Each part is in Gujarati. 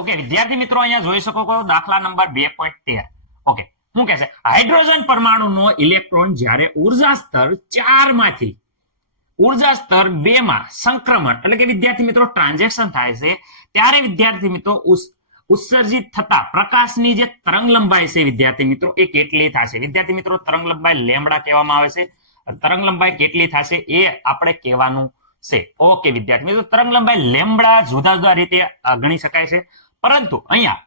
ઓકે વિદ્યાર્થી મિત્રો અહીંયા જોઈ શકો છો દાખલા નંબર 2.13. ઓકે શું કહે છે હાઇડ્રોજન પરમાણુનો ઇલેક્ટ્રોન જ્યારે ઉર્જા સ્તર 4 માંથી ઉર્જા સ્તર 2 માં સંક્રમણ એટલે કે વિદ્યાર્થી મિત્રો ટ્રાન્ઝેક્શન થાય છે ત્યારે વિદ્યાર્થી મિત્રો ઉત્સર્જિત થતા પ્રકાશની જે તરંગ લંબાઈ છે વિદ્યાર્થી મિત્રો એ કેટલી થશે? વિદ્યાર્થી મિત્રો તરંગ લંબાઈ લેમ્બડા કહેવામાં આવે છે. તરંગ લંબાઈ કેટલી થશે એ આપણે કહેવાનું છે. ઓકે વિદ્યાર્થી મિત્રો તરંગ લંબાઈ લેમ્બડા જુદા જુદા રીતે ગણી શકાય છે, પરંતુ અહીંયા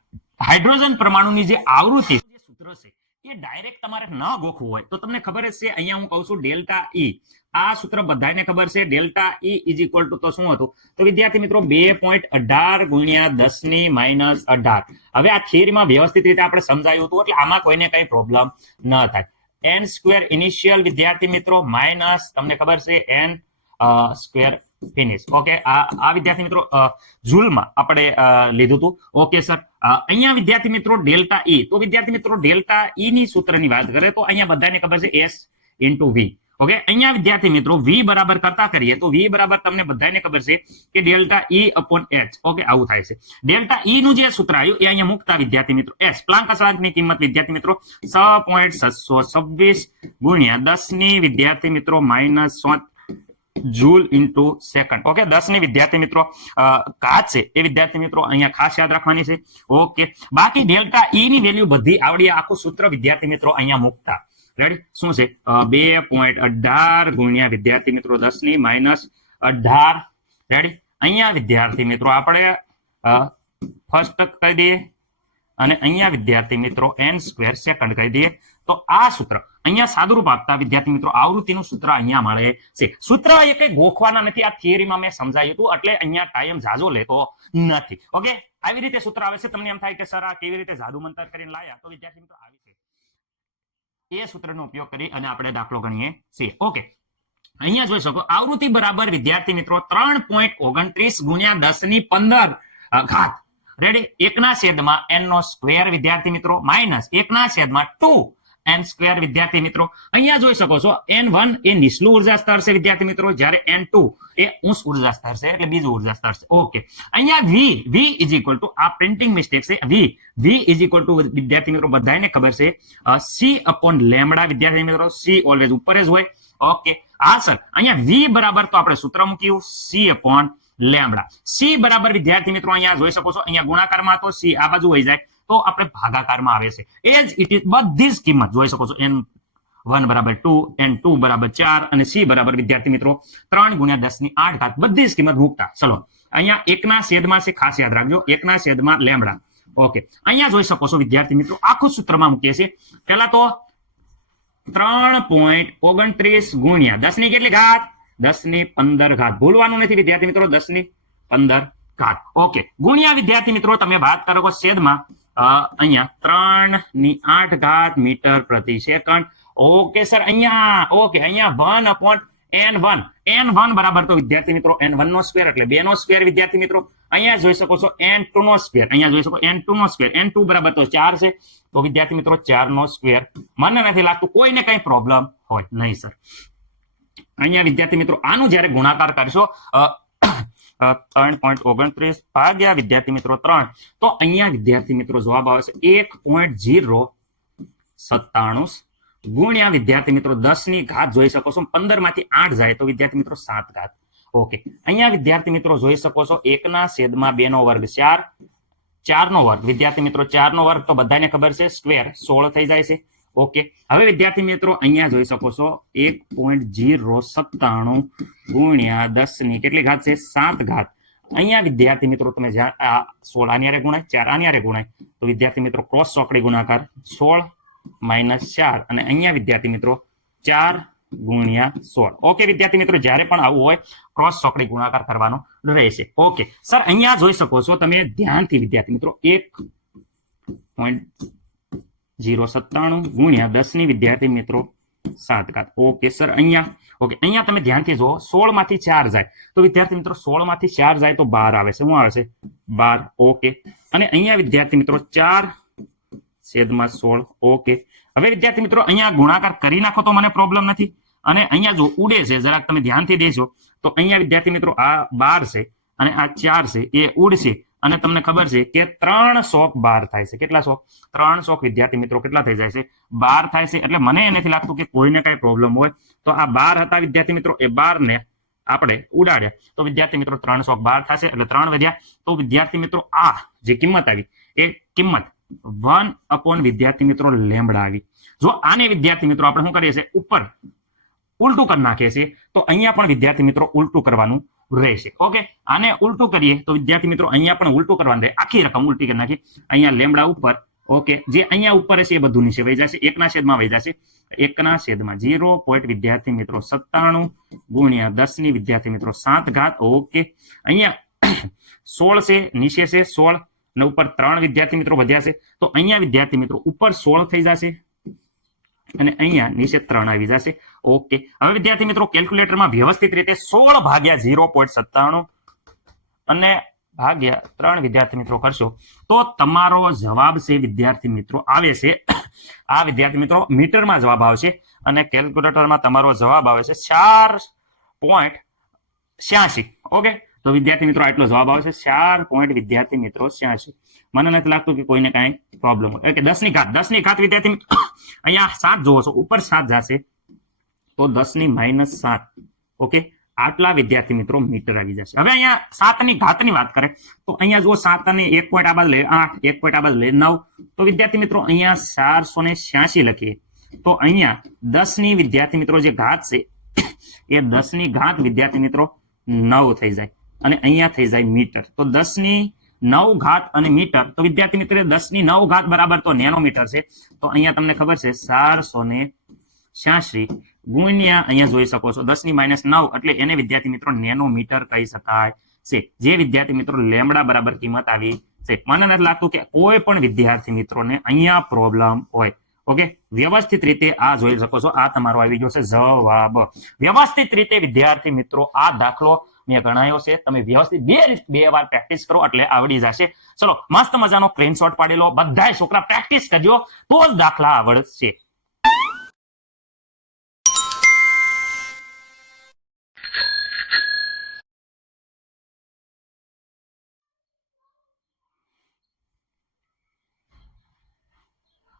હાઇડ્રોજન પરમાણુની જે આવૃત્તિ જે સૂત્ર છે એ ડાયરેક્ટ તમારે ન ગોખવું હોય તો તમને ખબર જ છે. અહીંયા હું કહું છું ડેલ્ટા ઈ, આ સૂત્ર બધાને ખબર છે. Delta E is equal to તો શું હતું? તો વિદ્યાર્થી મિત્રો 2.18 ગુણ્યા 10 ની માઇનસ 18. હવે આ થિયરીમાં વ્યવસ્થિત રીતે આપણે સમજાયું હતું એટલે આમાં કોઈને કઈ પ્રોબ્લેમ ન થાય. n સ્ક્વેર ઇનિશિયલ વિદ્યાર્થી મિત્રો માઇનસ તમને ખબર છે n સ્ક્વેર ફિનિશ. ઓકે આ વિદ્યાર્થી મિત્રો જૂલમાં આપણે લીધું હતું. ઓકે સર અહીંયા વિદ્યાર્થી મિત્રો ડેલ્ટા ઈ, તો વિદ્યાર્થી મિત્રો ડેલ્ટા ઈ ની સૂત્રની વાત કરે તો અહીંયા બધાને ખબર છે s ઇન્ટુ v. ઓકે અહીંયા વિદ્યાર્થી મિત્રો v બરાબર કરતા કરીએ તો v બરાબર તમને બધાને ખબર છે કે delta E upon h. Okay આવું થાય છે. ડેલ્ટા ઈ નું જે સૂત્ર આવ્યું એ અહીંયા મૂકતા વિદ્યાર્થી મિત્રો s પ્લાન્ક અચળાંકની કિંમત વિદ્યાર્થી મિત્રો 6.726 ગુણ્યા 10 ની વિદ્યાર્થી મિત્રો minus joule into second. Okay 10 ની વિદ્યાર્થી મિત્રો ઘાત છે એ વિદ્યાર્થી મિત્રો અહીંયા ખાસ યાદ રાખવાની છે. ઓકે બાકી ડેલ્ટા ઈ ની વેલ્યુ બધી આવડી આખું સૂત્ર વિદ્યાર્થી મિત્રો અહીંયા મૂકતા. રેડી શું છે 2.18 ગુણ્યા વિદ્યાર્થી મિત્રો 10 ની માઇનસ 18. રેડી અહીંયા વિદ્યાર્થી મિત્રો આપણે ફર્સ્ટ કહી દઈએ અને અહીંયા વિદ્યાર્થી મિત્રો n સ્ક્વેર સેકન્ડ કહી દઈએ તો આ સૂત્ર અહીંયા સાદુરૂપ આપતા વિદ્યાર્થી મિત્રો આવૃત્તિનું સૂત્ર અહીંયા મળે છે. સૂત્ર એ કઈ ગોખવાના નથી, આ થિયરીમાં મેં સમજાયું હતું એટલે અહીંયા ટાઈમ ઝાઝો લેતો નથી. ઓકે આવી રીતે સૂત્ર આવે છે. તમને એમ થાય કે સર આ કેવી રીતે જાદુ મંતર કરીને લાયા? તો વિદ્યાર્થી મિત્રો આવી છે એ સૂત્રનો ઉપયોગ કરી અને આપણે દાખલો ગણીએ છીએ. ઓકે અહીંયા જોઈ શકો આવૃત્તિ બરાબર વિદ્યાર્થી મિત્રો 3.29 ગુણ્યા 10 ની 15 ઘાત. રેડી 1/n નો સ્ક્વેર વિદ્યાર્થી મિત્રો માઇનસ 1/2 n સ્ક્વેર વિદ્યાર્થી મિત્રો. અહીંયા જોઈ શકો છો n1 એ નીચલું ઉર્જા સ્તર છે વિદ્યાર્થી મિત્રો, જ્યારે n2 એ ઉચ્ચ ઉર્જા સ્તર છે એટલે બીજું ઉર્જા સ્તર છે. ઓકે અહીંયા v ઇઝ ઇક્વલ ટુ આ પ્રિન્ટિંગ મિસ્ટેક છે. v ઇઝ ઇક્વલ ટુ વિદ્યાર્થી મિત્રો બધાને ખબર છે c અપોન લેમ્બડા વિદ્યાર્થી મિત્રો. c ઓલવેઝ ઉપર જ હોય. ઓકે હા સર અહીંયા v બરાબર તો આપણે સૂત્ર મૂક્યું c અપોન લેમ્બડા. c બરાબર વિદ્યાર્થી મિત્રો અહીંયા જોઈ શકો છો અહીંયા ગુણાકારમાં તો c આ બાજુ વહી જાય તો આપણે ભાગાકારમાં આવે છે. એ જ ઇટ ઇઝ બધી જ કિંમત જોઈ શકો છો n1 બરાબર 2, n2 બરાબર 4 અને c બરાબર વિદ્યાર્થી મિત્રો 3 ગુણ્યા 10 ની 8 ઘાત બધી જ કિંમત મૂકતા. ચલો અહીંયા 1/છેદમાં છે, ખાસ યાદ રાખજો 1/છેદમાં લેમ્બડા. ઓકે અહીંયા જોઈ શકો છો વિદ્યાર્થી મિત્રો આખું સૂત્રમાં મૂકીએ છીએ. પહેલા તો 3.29 ગુણ્યા 10 ની કેટલી ઘાત? 10 ની 15 ઘાત. ભૂલવાનું નથી વિદ્યાર્થી મિત્રો 10 ની 15 ઘાત. ઓકે ગુણ્યા વિદ્યાર્થી મિત્રો તમે વાત કરો કે છેદમાં અહીંયા 3 ની 8 ઘાત મીટર પ્રતિ સેકન્ડ. ઓકે સર અહીંયા ઓકે અહીંયા 1 અપોન n1 બરાબર તો વિદ્યાર્થી મિત્રો n1 નો સ્ક્વેર એટલે 2 નો સ્ક્વેર વિદ્યાર્થી મિત્રો. અહીંયા જોઈ શકો છો n2 નો સ્ક્વેર, અહીંયા જોઈ શકો n2 નો સ્ક્વેર, n2 બરાબર તો 4 છે તો વિદ્યાર્થી મિત્રો 4 નો સ્ક્વેર. મને નથી લાગતું કોઈને કઈ પ્રોબ્લેમ હોય નહીં સર. અહીંયા વિદ્યાર્થી મિત્રો આનું જ્યારે ગુણાકાર કરશો 3.29 ભાગ્યા વિદ્યાર્થી મિત્રો 3 તો અહીંયા વિદ્યાર્થી મિત્રો જવાબ આવે છે 1.097 ગુણ્યા વિદ્યાર્થી મિત્રો 10 ની ઘાત જોઈ શકો છો 15 માંથી 8 જાય તો વિદ્યાર્થી મિત્રો 7 ઘાત. ઓકે અહીંયા વિદ્યાર્થી મિત્રો જોઈ શકો છો 1/2 નો વર્ગ 4 નો વર્ગ વિદ્યાર્થી મિત્રો 4 નો વર્ગ તો બધાને ખબર છે સ્ક્વેર 16 થઈ જાય છે. ઓકે હવે વિદ્યાર્થી મિત્રો અહીંયા જોઈ શકો છો 1.097 ગુણ્યા 10 ની કેટલી ઘાત છે? 7 ઘાત. અહીંયા વિદ્યાર્થી મિત્રો તમે જ્યાં આ 16 આની હારે ગુણાય 4 આની હારે ગુણાય તો વિદ્યાર્થી મિત્રો ક્રોસ ચોકડી ગુણાકાર 16 માઇનસ 4 અને અહીંયા વિદ્યાર્થી મિત્રો 4 ગુણ્યા 16. ઓકે વિદ્યાર્થી મિત્રો જ્યારે પણ આવું હોય ક્રોસ ચોકડી ગુણાકાર કરવાનો રહેશે. ઓકે સર અહીંયા જોઈ શકો છો તમે ધ્યાનથી વિદ્યાર્થી મિત્રો 1.097 ગુણ્યા 10 ની વિદ્યાર્થી મિત્રો 7 ઘાત. ઓકે સર અહીંયા તમે ધ્યાનથી જુઓ 16 માંથી 4 જાય તો વિદ્યાર્થી મિત્રો 16 માંથી 4 જાય તો 12 આવે છે. શું આવે છે? 12. ઓકે અને અહીંયા વિદ્યાર્થી મિત્રો 4/16. ઓકે હવે વિદ્યાર્થી મિત્રો અહીંયા ગુણાકાર કરી નાખો તો મને પ્રોબ્લેમ નથી. અને અહીંયા જો ઉડે છે જરાક તમે ધ્યાનથી દેજો તો અહીંયા વિદ્યાર્થી મિત્રો આ 12 છે અને આ 4 છે એ ઉડશે અને તમને ખબર છે કે 3 શોક 12 થાય છે. કેટલા શોક? 3 શોક વિદ્યાર્થી મિત્રો કેટલા થઈ જાય છે? 12 થાય છે. એટલે મને એ નથી લાગતું કે કોઈને કઈ પ્રોબ્લેમ હોય. તો આ 12 હતા વિદ્યાર્થી મિત્રો, એ 12 ને આપણે ઉડાડ્યા તો વિદ્યાર્થી મિત્રો 3 શોક 12 થશે, એટલે 3 વધ્યા. તો વિદ્યાર્થી મિત્રો આ જે કિંમત આવી એ કિંમત 1 અપોન વિદ્યાર્થી મિત્રો લેમ્બડા આવી. જો આને વિદ્યાર્થી મિત્રો આપણે શું કરીએ છીએ, ઉપર ઉલટું કરી નાખીએ છીએ, તો અહીંયા પણ વિદ્યાર્થી મિત્રો ઉલટું કરવાનું રહેશે. ઓકે, આને ઉલટું કરીએ તો વિદ્યાર્થી મિત્રો અહીંયા પણ ઉલટું કરવાનું રહે. આખી રકમ ઉલટી કરી નાખી. અહીંયા લેમ્બડા ઉપર, ઓકે, જે અહીંયા ઉપર છે એ બધું નીચે વહી જશે, 1 છેદમાં વહી જશે. 1 છેદમાં 0 પોઈન્ટ વિદ્યાર્થી મિત્રો 97 ગુણ્યા 10 ની વિદ્યાર્થી મિત્રો 7 ઘાત. ઓકે, અહીંયા 16 છે, નીચે છે 16 ને ઉપર 3 વિદ્યાર્થી મિત્રો વધ્યા છે. તો અહીંયા વિદ્યાર્થી મિત્રો ઉપર 16 થઈ જશે અને અહીંયા નીચે 3 આવી જશે. ઓકે, હવે વિદ્યાર્થી મિત્રો કેલ્ક્યુલેટરમાં વ્યવસ્થિત રીતે 16 ભાગ્યા 0.97 અને ભાગ્યા 3 વિદ્યાર્થી મિત્રો કરશો તો તમારો જવાબ છે વિદ્યાર્થી મિત્રો આવે છે, આ વિદ્યાર્થી મિત્રો મીટરમાં જવાબ આવશે અને કેલ્ક્યુલેટરમાં તમારો જવાબ આવે છે 4.86. ઓકે, તો વિદ્યાર્થી મિત્રો આટલો જવાબ આવે છે 4 વિદ્યાર્થી મિત્રો 86. મને નથી લાગતું કે કોઈને કાંઈ પ્રોબ્લેમ હોય. કે 10 ની ઘાત વિદ્યાર્થી મિત્રો અહીંયા 7 જોવો છો, ઉપર 7 જશે તો 10 ની -7. ઓકે, આટલા વિદ્યાર્થી મિત્રો મીટર આવી જશે. હવે અહીંયા 7 ની ઘાતની વાત કરે તો અહીંયા જો 7 અને 1 પોઈન્ટ આ બાજુ લે 8, 1 પોઈન્ટ આ બાજુ લે 9, તો વિદ્યાર્થી મિત્રો અહીંયા 486 લખીએ તો અહીંયા 10 ની વિદ્યાર્થી મિત્રો જે ઘાત છે એ 10 ની ઘાત વિદ્યાર્થી મિત્રો 9 થઈ જાય અને અહીંયા થઈ જાય મીટર. તો 10 ની 9 ઘાત અને મીટર, તો વિદ્યાર્થી મિત્રો 10 ની 9 ઘાત બરાબર તો નેનોમીટર છે. તો અહીંયા તમને ખબર છે 486 ગુણ્યા અહીંયા જોઈ શકો છો 10 ની -9 એટલે એને વિદ્યાર્થી મિત્રો નેનોમીટર કહી શકાય છે, જે વિદ્યાર્થી મિત્રો લેમ્બડા બરાબર કિંમત આવી છે. મને નથી લાગતું કે કોઈ પણ વિદ્યાર્થી મિત્રોને અહીંયા પ્રોબ્લેમ હોય. ઓકે, વ્યવસ્થિત રીતે આ જોઈ શકો છો, આ તમારો આવી ગયો છે જવાબ. વ્યવસ્થિત રીતે વિદ્યાર્થી મિત્રો આ દાખલો મેં ગણાયો છે. તમે વ્યવસ્થિત બે વાર પ્રેક્ટિસ કરો એટલે આવડી જશે. ચલો, મસ્ત મજાનો સ્ક્રીનશોટ પાડી લો. બધા છોકરા પ્રેક્ટિસ કરજો તો જ દાખલા આવડશે.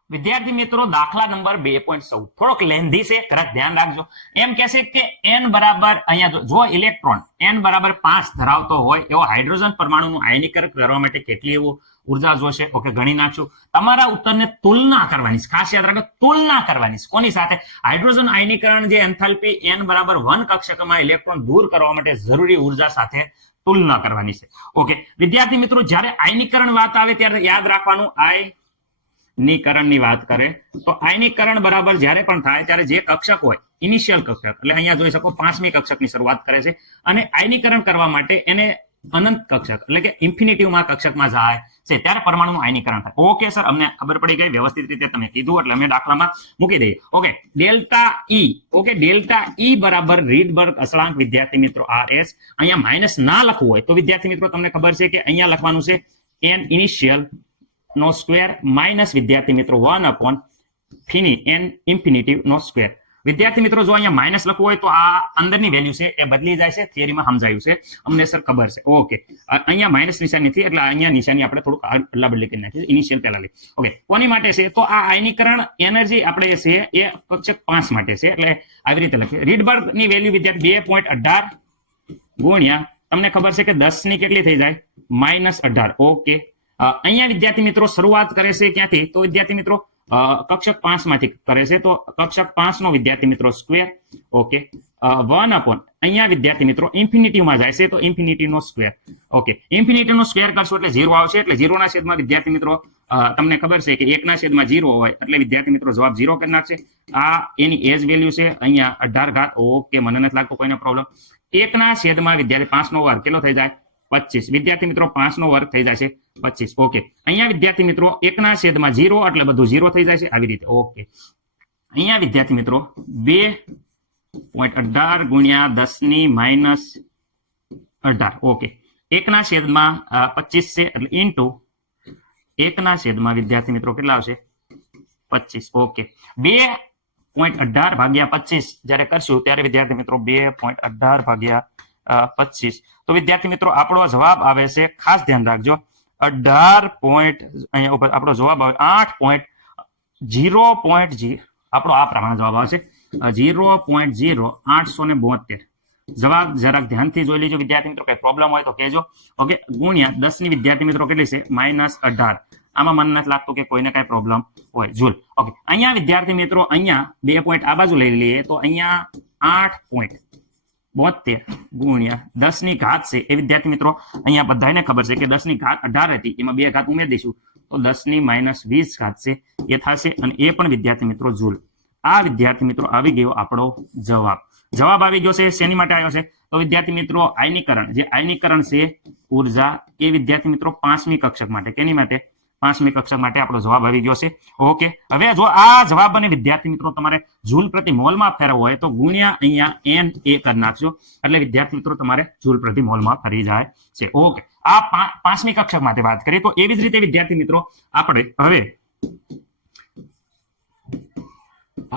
વિદ્યાર્થી મિત્રો દાખલા નંબર 2.14 થોડોક લેન્ધી છે, જરાક ધ્યાન રાખજો. એમ કહે છે કે n બરાબર અહીંયા જો ઇલેક્ટ્રોન n બરાબર 5 ધરાવતો હોય એવો હાઇડ્રોજન પરમાણુનું આયનીકરણ કરવા માટે કેટલી એવું ઉર્જા જોશે. ઓકે, ગણી નાખશું. તમારા ઉત્તરને તુલના કરવાની છે, ખાસ યાદ રાખો, તુલના કરવાની છે. કોની સાથે? હાઇડ્રોજન આયનીકરણ જે એન્થાલ્પી n બરાબર 1 કક્ષકમાં ઇલેક્ટ્રોન દૂર કરવા માટે જરૂરી ઉર્જા સાથે તુલના કરવાની છે. ઓકે, વિદ્યાર્થી મિત્રો જ્યારે આયનીકરણ વાત આવે ત્યારે યાદ રાખવાનું, આયનીકરણની વાત કરે તો આયનીકરણ બરાબર જ્યારે પણ થાય ત્યારે જે કક્ષક હોય ઇનિશિયલ કક્ષક, એટલે અહીંયા જોઈ શકો 5મી કક્ષકની શરૂઆત કરે છે અને આયનીકરણ કરવા માટે એને અનંત કક્ષક એટલે કે ઇન્ફિનિટીવમાં કક્ષકમાં જાય છે ત્યારે પરમાણુનું આયનીકરણ થાય. ઓકે સર, અમને ખબર પડી ગઈ, વ્યવસ્થિત રીતે તમે કીધું એટલે અમે દાખલામાં મૂકી દઈએ. Okay, delta E, okay, delta E બરાબર રીડબર્ગ અચળાંક વિદ્યાર્થી મિત્રો RS. અહીંયા માઇનસ ના લખવું હોય તો વિદ્યાર્થી મિત્રો તમને ખબર છે કે અહીંયા લખવાનું છે n ઇનિશિયલ નો સ્ક્વેર માઇનસ વિદ્યાર્થી મિત્રો 1 અપોન n ઇન્ફિનિટી નો સ્ક્વેર. વિદ્યાર્થી મિત્રો જો અહીંયા માઇનસ લખવું હોય તો આ અંદરની વેલ્યુ છે એ બદલી જાય છે, થિયરીમાં સમજાયું છે, અમને સર ખબર છે. ઓકે, અહીંયા માઇનસ નિશાની નથી એટલે અહીંયા નિશાની આપણે થોડુંક અદલા બદલી કરી નાખી, ઇનિશિયલ પહેલા લઈ. ઓકે, કોની માટે છે તો આ આયનીકરણ એનર્જી આપણે છે એ કક્ષક 5 માટે છે એટલે આવી રીતે લખીએ. રીડબર્ગ ની વેલ્યુ વિદ્યાર્થી 2.18 ગુણ્યા તમને ખબર છે કે 10 ની કેટલી થઈ જાય -18. ઓકે, અહીંયા વિદ્યાર્થી મિત્રો શરૂઆત કરે છે ક્યાંથી તો વિદ્યાર્થી મિત્રો કક્ષક 5 માંથી કરે છે તો કક્ષક 5 નો વિદ્યાર્થી મિત્રો સ્ક્વેર. ઓકે, 1 અપોન અહીંયા વિદ્યાર્થી મિત્રો ઇન્ફિનિટીમાં જાય છે તો ઇન્ફિનિટી નો સ્ક્વેર. ઓકે, ઇન્ફિનિટી નો સ્ક્વેર કરશો એટલે 0 આવશે, એટલે 0 ના છેદમાં વિદ્યાર્થી મિત્રો તમને ખબર છે કે 1 ના છેદમાં 0 હોય એટલે વિદ્યાર્થી મિત્રો જવાબ 0 કરી નાખશે. આ એની એજ વેલ્યુ છે અહીંયા 18 ઘાત. ઓકે, મને નથી લાગતો કોઈને પ્રોબ્લેમ. 1 ના છેદમાં વિદ્યાર્થી 5 નો વર્ગ કેટલો થઈ જાય 25. વિદ્યાર્થી મિત્રો 5 નો વર્ગ થઈ જાય છે 25. ઓકે, અહીંયા વિદ્યાર્થી મિત્રો 1 ના છેદમાં 0 એટલે બધું 0 થઈ જાય છે આવી રીતે. ઓકે, અહીંયા વિદ્યાર્થી મિત્રો 2.18 ગુણ્યા 10 ની -18. ઓકે, 1 ના છેદમાં 25 છે એટલે ઇન્ટુ 1 ના છેદમાં વિદ્યાર્થી મિત્રો કેટલા આવશે 25. ઓકે, 2.18 ભાગ્યા 25 જ્યારે કરશું ત્યારે વિદ્યાર્થી મિત્રો 2.18 ભાગ્યા 25 તો વિદ્યાર્થી મિત્રો આપણો જવાબ આવે છે, ખાસ ધ્યાન રાખજો, 18 અહીંયા ઉપર આપણો જવાબ આવે 8.0.0 આપણો આ પ્રમાણે જવાબ આવશે 0.0872 જવાબ જરાક ધ્યાનથી જોઈ લેજો વિદ્યાર્થી મિત્રો, કઈ પ્રોબ્લેમ હોય તો કહેજો. ઓકે, ગુણ્યા 10 ની વિદ્યાર્થી મિત્રો કેટલી છે -18. આમાં મને નથી લાગતું કે કોઈને કઈ પ્રોબ્લેમ હોય. જૂલ. ઓકે, અહીંયા વિદ્યાર્થી મિત્રો અહીંયા 2 પોઈન્ટ આ બાજુ લઈ લઈએ તો અહીંયા 8.72 ગુણ્યા 10 ની ઘાત છે એ વિદ્યાર્થી મિત્રો અહીંયા બધાને ખબર છે કે 10 ની ઘાત 18 હતી, એમાં 2 ઘાત ઉમેરી દઈશું તો 10 ની -20 ઘાત છે એ થશે, અને એ પણ વિદ્યાર્થી મિત્રો જૂલ. આ વિદ્યાર્થી મિત્રો આવી ગયો આપણો જવાબ. જવાબ આવી ગયો છે. શેની માટે આવ્યો છે? તો વિદ્યાર્થી મિત્રો આયનીકરણ, જે આયનીકરણ છે ઉર્જા, એ વિદ્યાર્થી મિત્રો 5મી કક્ષક માટે. કેની માટે? 5મી કક્ષક માટે આપણો જવાબ આવી ગયો છે. ઓકે, હવે જો આ જવાબ અને વિદ્યાર્થી મિત્રો તમારે જૂલ પ્રતિ મોલમાં ફેરવવો હોય તો ગુણ્યા અહીંયા n a કરી નાખજો, એટલે વિદ્યાર્થી મિત્રો તમારે જૂલ પ્રતિ મોલમાં ફરી જાય છે. ઓકે, આ 5મી કક્ષક માટે વાત કરીએ તો એવી જ રીતે વિદ્યાર્થી મિત્રો આપણે હવે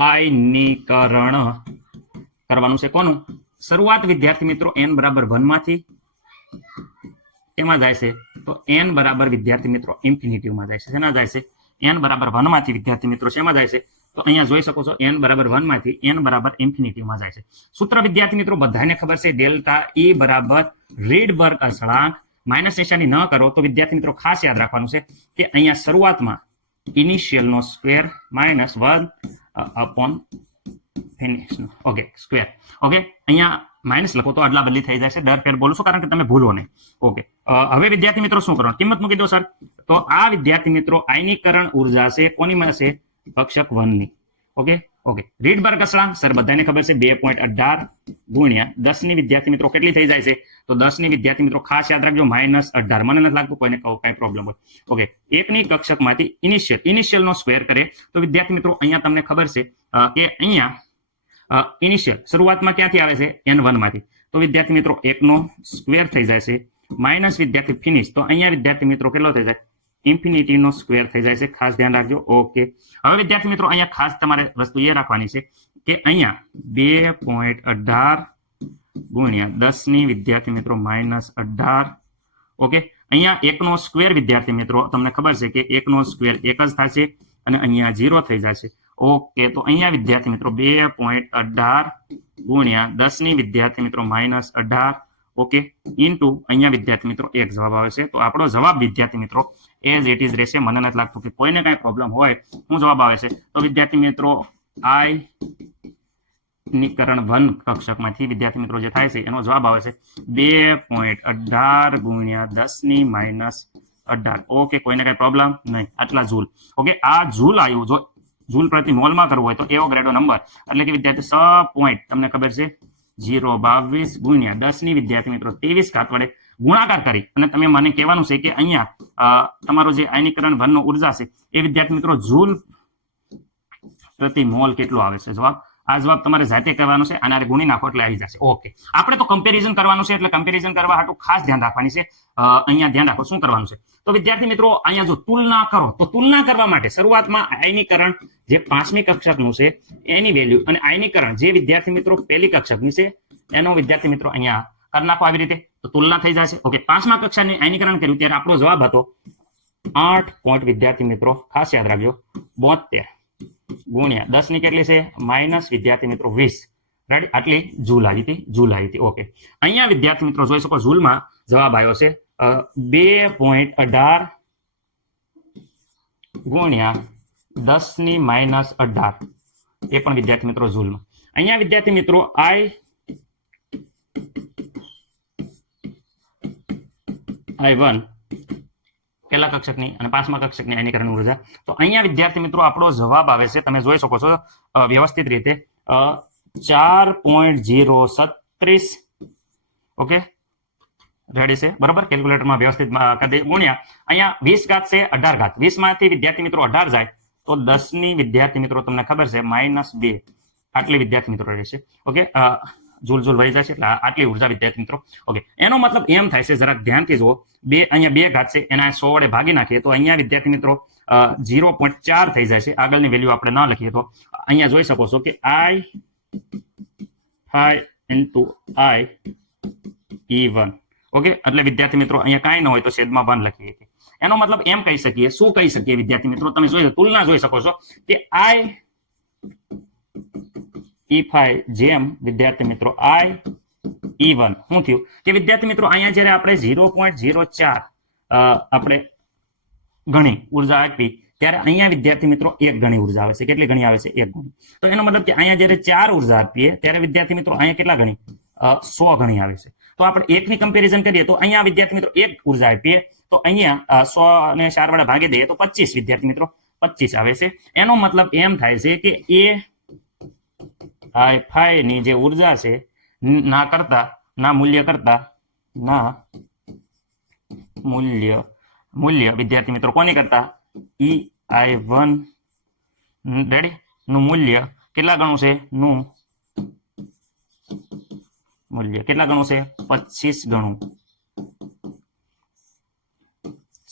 આયનીકરણ કરવાનું છે. કોનું? શરૂઆત વિદ્યાર્થી મિત્રો n બરાબર 1 માંથી કેમાં જાય છે? તો n બરાબર વિદ્યાર્થી મિત્રો ઇન્ફિનિટીમાં જાય છે. શેના જાય છે? n બરાબર 1 માંથી વિદ્યાર્થી મિત્રો શેમાં જાય છે? તો અહીંયા જોઈ શકો છો n બરાબર 1 માંથી n બરાબર ઇન્ફિનિટીમાં જાય છે. સૂત્ર વિદ્યાર્થી મિત્રો બધાને ખબર છે, ડેલ્ટા E બરાબર રીડબર્ગ અચળાંક. માઇનસ નિશાની ન કરો તો વિદ્યાર્થી મિત્રો ખાસ યાદ રાખવાનું છે કે અહીંયા શરૂઆતમાં ઇનિશિયલ નો square minus 1 upon finish. Okay, square. Okay, અહીંયા માઇનસ લખો તો અદલા બદલી થઈ જાય છે. દર ફેર બોલું છું કારણ કે તમે ભૂલો નહીં. ઓકે, હવે વિદ્યાર્થી મિત્રો શું કરવાનું? કિંમત મૂકી દો સર. તો આ વિદ્યાર્થી મિત્રો આયનીકરણ ઉર્જા છે કોની મળશે? કક્ષક 1 ની. ઓકે, ઓકે, રીડબર્ગ અચળાંક સર બધાને ખબર છે 2.18 ગુણ્યા 10 ની વિદ્યાર્થી મિત્રો કેટલી થઈ જાય છે? તો 10 ની વિદ્યાર્થી મિત્રો ખાસ યાદ રાખજો -18. મને નથી લાગતું કોઈને કઈ પ્રોબ્લેમ હોય. ઓકે, એકની કક્ષકમાંથી ઇનિશિયલ નો સ્ક્વેર કરે તો વિદ્યાર્થી મિત્રો અહીંયા તમને ખબર છે કે અહીંયા ઇનિશિયલ શરૂઆતમાં ક્યાંથી આવે છે? n1 માંથી. તો વિદ્યાર્થી મિત્રો 1 નો સ્ક્વેર થઈ જાય છે માઇનસ વિદ્યાર્થી ફિનિશ. તો અહીંયા વિદ્યાર્થી મિત્રો કેટલો થઈ જાય? ઇન્ફિનિટી નો સ્ક્વેર થઈ જાય છે. ખાસ ધ્યાન રાખજો. ઓકે, હવે વિદ્યાર્થી મિત્રો અહીંયા ખાસ તમારે વસ્તુ એ રાખવાની છે કે અહીંયા 2.18 ગુણ્યા 10 ની વિદ્યાર્થી મિત્રો -18. ઓકે, અહીંયા 1 નો સ્ક્વેર વિદ્યાર્થી મિત્રો તમને ખબર છે કે 1 નો સ્ક્વેર 1 જ થશે અને અહીંયા 0 થઈ જાય છે. ઓકે, તો અહીંયા વિદ્યાર્થી મિત્રો 2.18 ગુણ્યા 10 ની વિદ્યાર્થી મિત્રો -18. ઓકે, ઇન્ટુ અહીંયા વિદ્યાર્થી મિત્રો 1 જવાબ આવે છે. તો આપણો જવાબ વિદ્યાર્થી મિત્રો એઝ ઇટ ઇઝ રહેશે. મને નથી લાગતું કે કોઈને કઈ પ્રોબ્લેમ હોય. શું જવાબ આવે છે? તો વિદ્યાર્થી મિત્રો આયનીકરણ 1 કક્ષકમાંથી વિદ્યાર્થી મિત્રો જે થાય છે એનો જવાબ આવે છે 2.18 ગુણ્યા 10 ની -18. ઓકે, કોઈને કઈ પ્રોબ્લેમ નહીં. આટલા જૂલ. ઓકે, આ જૂલ આવ્યું. જો જૂલ પ્રતિ મોલમાં કરવું હોય તો એવો ગ્રેડો નંબર, એટલે કે વિદ્યાર્થી 6 પોઈન્ટ તમને ખબર છે 0.22 ગુણ્યા 10 ની વિદ્યાર્થી મિત્રો 23 ઘાત વડે ગુણાકાર કરી અને તમે મને કહેવાનું છે કે અહીંયા તમારો જે આયનીકરણ 1 નો ઉર્જા છે એ વિદ્યાર્થી મિત્રો જૂલ પ્રતિ મોલ કેટલો આવે છે જવાબ. આ જવાબ તમારે જાતે કરવાનો છે, આના ગુણી નાખો એટલે આવી જશે. ઓકે, આપણે તો કમ્પેરિઝન કરવાનું છે, એટલે કમ્પેરિઝન કરવા હાટુ ખાસ ધ્યાન રાખવાની છે. અહીંયા ધ્યાન રાખો શું કરવાનું છે. તો વિદ્યાર્થી મિત્રો અહીંયા જો તુલના કરો તો તુલના કરવા માટે શરૂઆતમાં આયનીકરણ જે 5મી કક્ષકનું છે એની વેલ્યુ અને આયનીકરણ જે વિદ્યાર્થી મિત્રો પહેલી કક્ષકની છે એનો વિદ્યાર્થી મિત્રો અહીંયા કરી નાખો આવી રીતે, તો તુલના થઈ જશે. ઓકે, 5મા કક્ષાની આયનીકરણ કર્યું ત્યારે આપણો જવાબ હતો 8 પોઈન્ટ વિદ્યાર્થી મિત્રો ખાસ યાદ રાખજો 72 ગુણ્યા 10 ની કેટલી છે? માઇનસ વિદ્યાર્થી મિત્રો 20. રાઈટ, આટલી જૂલ આવી હતી. ઓકે, અહીંયા વિદ્યાર્થી મિત્રો જોઈ શકો જૂલમાં જવાબ આવ્યો છે 2.18 ગુણ્યા 10 ની -18. એ પણ વિદ્યાર્થી મિત્રો જૂલમાં. અહીંયા વિદ્યાર્થી મિત્રો I1 પહેલા કક્ષકની અને 5મા કક્ષકની આયનીકરણ ઉર્જા. તો અહીંયા વિદ્યાર્થી મિત્રો આપણો જવાબ આવે છે, તમે જોઈ શકો છો વ્યવસ્થિત રીતે 4.036. ઓકે, રેડી છે બરાબર. કેલ્ક્યુલેટરમાં વ્યવસ્થિત ગુણ્યા અહીંયા 20 ઘાત છે 18 ઘાત. 20 માંથી વિદ્યાર્થી મિત્રો 18 જાય તો 10 ની વિદ્યાર્થી મિત્રો તમને ખબર છે -2. આટલી વિદ્યાર્થી મિત્રો રહેશે. ઓકે, જૂલ વહી જશે એટલે આટલી ઉર્જા વિદ્યાર્થી મિત્રો. ઓકે, એનો મતલબ એમ થાય છે, જરાક ધ્યાનથી જુઓ, અહીંયા 2 ઘાત છે એના 100 વડે ભાગી નાખીએ તો અહીંયા વિદ્યાર્થી મિત્રો 0.4 થઈ જાય છે. આગળની વેલ્યુ આપણે ના લખીએ તો અહીંયા જોઈ શકો છો કે I E1. ઓકે, એટલે વિદ્યાર્થી મિત્રો અહીંયા કાંઈ ન હોય તો છેદમાં 1 લખીએ. એનો મતલબ એમ કહી શકીએ, શું કહી શકીએ વિદ્યાર્થી મિત્રો, તમે જોઈ તુલના જોઈ શકો છો કે I જેમ વિદ્યાર્થી મિત્રો I E1 શું થયું કે વિદ્યાર્થી મિત્રો અહીંયા જ્યારે આપણે 0.04 આપણે ગણી ઉર્જા આપી ત્યારે અહીંયા વિદ્યાર્થી મિત્રો 1 ગણી ઉર્જા આવે છે. કેટલી ગણી આવે છે? 1 ગણી. તો એનો મતલબ કે અહીંયા જ્યારે 4 ઉર્જા આપીએ ત્યારે વિદ્યાર્થી મિત્રો અહીંયા કેટલા ગણી? 100 ગણી આવે છે. તો આપણે 1 ની કમ્પેરિઝન કરીએ તો અહીંયા વિદ્યાર્થી મિત્રો 1 ઉર્જા આપીએ તો અહીંયા 100 ને 4 વડે ભાગી દઈએ તો 25 વિદ્યાર્થી મિત્રો 25 આવે છે. એનો મતલબ એમ થાય છે કે I5 ની જે ઉર્જા છે ના મૂલ્ય વિદ્યાર્થી મિત્રો કોની કરતા? I1 રેડી નું મૂલ્ય કેટલા ગણું છે? નું મૂલ્ય કેટલા ગણું છે? 25 ગણું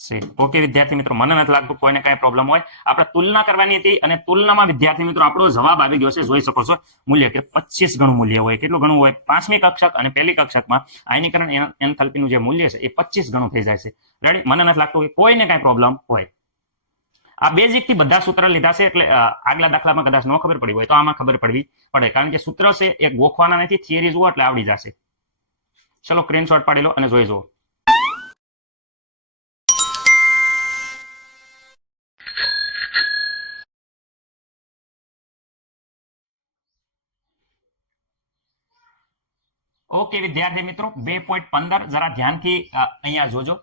છે. ઓકે વિદ્યાર્થી મિત્રો, મને નથી લાગતું કોઈને કઈ પ્રોબ્લેમ હોય. આપણે તુલના કરવાની હતી અને તુલનામાં વિદ્યાર્થી મિત્રો આપણો જવાબ આવી ગયો છે. જોઈ શકો છો મૂલ્ય કે 25 ગણું મૂલ્ય હોય. કેટલું ગણું હોય? 5મી કક્ષક અને પહેલી કક્ષકમાં આયનીકરણ એન્થાલ્પીનું જે મૂલ્ય છે એ 25 ગણું થઈ જાય છે. રેડી, મને નથી લાગતું કે કોઈને કઈ પ્રોબ્લેમ હોય. આ બેઝિક થી બધા સૂત્ર લીધા છે એટલે આગલા દાખલામાં કદાચ ન ખબર પડી હોય તો આમાં ખબર પડવી પડે, કારણ કે સૂત્ર છે એ ગોખવાના નથી, થિયરી જુઓ એટલે આવડી જશે. ચલો સ્ક્રીનશોટ પાડી લો અને જોઈ જુઓ. ઓકે વિદ્યાર્થી મિત્રો, 2.15 જરા ધ્યાનથી અહીંયા જોજો.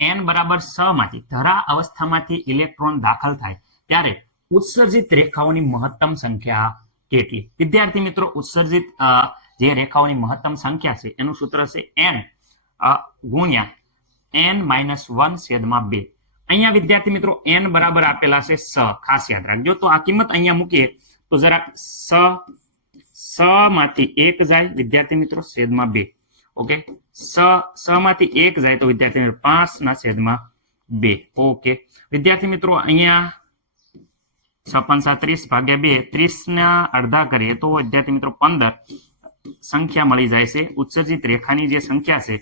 n બરાબર 6 માંથી ધરા અવસ્થામાંથી ઇલેક્ટ્રોન દાખલ થાય ત્યારે ઉત્સર્જિત રેખાઓની મહત્તમ સંખ્યા કેટલી? વિદ્યાર્થી મિત્રો, ઉત્સર્જિત જે રેખાઓની મહત્તમ સંખ્યા છે એનું સૂત્ર છે n ગુણ્યા n-1/2. અહીંયા વિદ્યાર્થી મિત્રો n બરાબર આપેલા છે 6, ખાસ યાદ રાખજો. તો આ કિંમત અહીંયા મૂકીએ તો જરાક 6 માંથી 1 જાય વિદ્યાર્થી મિત્રો છેદમાં 2. ઓકે, 6 માંથી 1 જાય તો વિદ્યાર્થી મિત્રો 5/2. ઓકે વિદ્યાર્થી મિત્રો, અહીંયા 6×5 = 30 / 2, 30 ના અડધા કરીએ તો વિદ્યાર્થી મિત્રો 15 સંખ્યા મળી જાય છે. ઉત્સર્જિત રેખાની જે સંખ્યા છે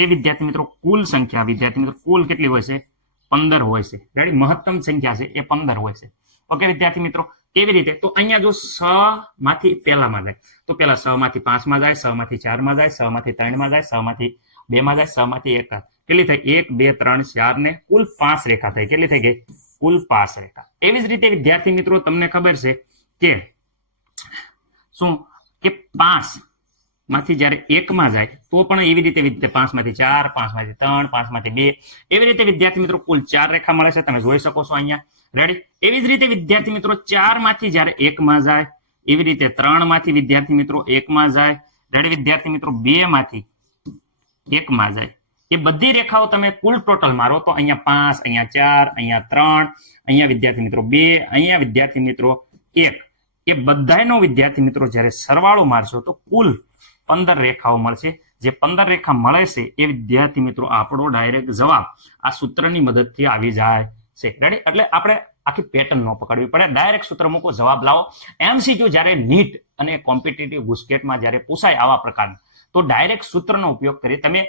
એ વિદ્યાર્થી મિત્રો કુલ સંખ્યા વિદ્યાર્થી મિત્રો કુલ કેટલી હોય છે? 15 હોય છે. રેડી, મહત્તમ સંખ્યા છે એ 15 હોય છે. ઓકે વિદ્યાર્થી મિત્રો, કેવી રીતે? તો અહીંયા જો 6 માંથી પહેલામાં જાય તો પેલા 6 માંથી 5 માં જાય, 6 માંથી 4 માં જાય, 6 માંથી 3 માં જાય, 6 માંથી 2 માં જાય, 6 માંથી 1. કેટલી થઈ? 1 2 3 4 ને કુલ 5 રેખા થઈ. કેટલી થઈ ગઈ? કુલ 5 રેખા. એવી જ રીતે વિદ્યાર્થી મિત્રો તમને ખબર છે કે શું કે 5 માંથી જ્યારે 1 માં જાય તો પણ એવી રીતે 5 માંથી 4, 5 માંથી 3, 5 માંથી 2 એવી રીતે વિદ્યાર્થી મિત્રો કુલ 4 રેખા મળે છે. તમે જોઈ શકો છો અહીંયા. રેડી, એવી જ રીતે વિદ્યાર્થી મિત્રો 4 માંથી જ્યારે 1 માં જાય, એવી રીતે 3 માંથી વિદ્યાર્થી મિત્રો 1 માં જાય. રેડી વિદ્યાર્થી મિત્રો 2 માંથી 1 માં જાય. એ બધી રેખાઓ તમે કુલ ટોટલ મારો તો અહીંયા 5, અહીંયા 4, અહીંયા 3, અહીંયા વિદ્યાર્થી મિત્રો 2, અહીંયા વિદ્યાર્થી મિત્રો 1. એ બધાનો વિદ્યાર્થી મિત્રો જ્યારે સરવાળો મારશો તો કુલ 15 રેખાઓ મળશે. જે 15 રેખા મળે છે એ વિદ્યાર્થી મિત્રો આપણો ડાયરેક્ટ જવાબ આ સૂત્રની મદદથી આવી જાય છે. રેડી, એટલે આપણે આખી પેટર્ન ન પકડવી પડે, ડાયરેક્ટ સૂત્ર મૂકો, જવાબ લાવો. MCQ જ્યારે નીટ અને કોમ્પિટિટિવ ગુસ્કેટમાં જ્યારે પૂછાય આવા પ્રકારના તો ડાયરેક્ટ સૂત્રનો ઉપયોગ કરી તમે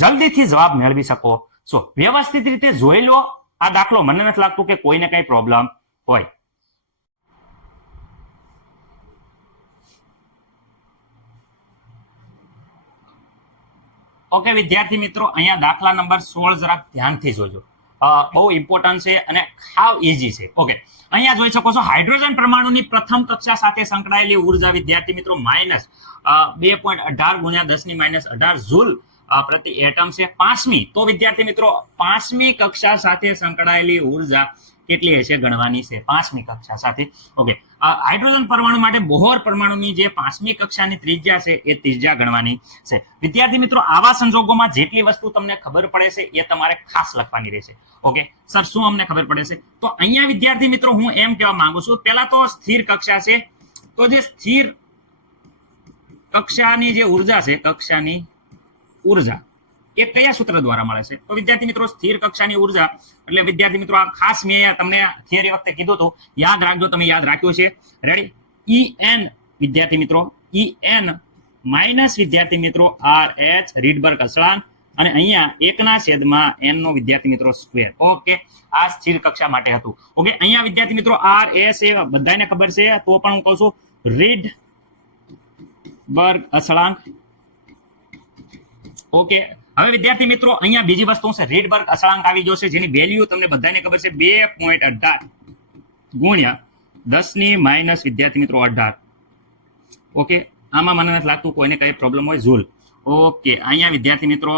જલ્દીથી જવાબ મેળવી શકો છો. વ્યવસ્થિત રીતે જોઈ લો આ દાખલો. મને નથી લાગતું કે કોઈને કઈ પ્રોબ્લેમ હોય. ઓકે વિદ્યાર્થી મિત્રો, અહીંયા દાખલા નંબર 16 જરાક ધ્યાનથી જોજો. બહુ ઇમ્પોર્ટન્ટ છે અને હાવ ઈઝી છે. ઓકે, અહીંયા જોઈ શકો છો હાઇડ્રોજન પરમાણુની પ્રથમ કક્ષા સાથે સંકળાયેલી ઉર્જા વિદ્યાર્થી મિત્રો -2.18 ગુણ્યા 10⁻18 જૂલ પ્રતિ એટમ છે. 5મી તો વિદ્યાર્થી મિત્રો 5મી કક્ષા સાથે સંકળાયેલી ઉર્જા કેટલી હશે ગણવાની છે. 5મી કક્ષા સાથે. ઓકે, હાઇડ્રોજન પરમાણુ માટે બોહર પરમાણુની જે 5મી કક્ષાની ત્રિજ્યા છે એ ત્રિજ્યા ગણવાની છે. વિદ્યાર્થી મિત્રો આવા સંજોગોમાં જેટલી વસ્તુ તમને ખબર પડે છે એ તમારે ખાસ લખવાની રહેશે. ઓકે સર, શું અમને ખબર પડે છે? તો અહીંયા વિદ્યાર્થી મિત્રો હું એમ કહેવા માંગુ છું, પહેલા તો સ્થિર કક્ષા છે. તો જે સ્થિર કક્ષાની જે ઉર્જા છે, કક્ષાની ઉર્જા એ કયા સૂત્ર દ્વારા મળે છે? તો વિદ્યાર્થી મિત્રો સ્થિર કક્ષાની ઉર્જા એટલે વિદ્યાર્થી મિત્રો આ ખાસ મેં તમને થિયરી વખતે કીધું હતું, યાદ રાખજો. તમે યાદ રાખ્યું છે? રેડી, En વિદ્યાર્થી મિત્રો En માઇનસ વિદ્યાર્થી મિત્રો RH રીડબર્ગ અચળાંક અને અહીંયા 1/n નો વિદ્યાર્થી મિત્રો સ્ક્વેર. ઓકે, આ સ્થિર કક્ષા માટે હતું. ઓકે, અહીંયા વિદ્યાર્થી મિત્રો આર એસ એ બધાને ખબર છે, તો પણ હું કહું છું રીડબર્ગ અચળાંક. ઓકે, હવે વિદ્યાર્થી મિત્રો અહીંયા બીજી વસ્તુ છે, રીડબર્ગ અચળાંક આવી ગયો છે, જેની વેલ્યુ તમને બધાને ખબર છે 2.18 ગુણ્યા 10 - વિદ્યાર્થી મિત્રો 18. ઓકે, આમાં મને નથી લાગતું કોઈને કઈ પ્રોબ્લેમ હોય. ઝૂલ. ઓકે, અહીંયા વિદ્યાર્થી મિત્રો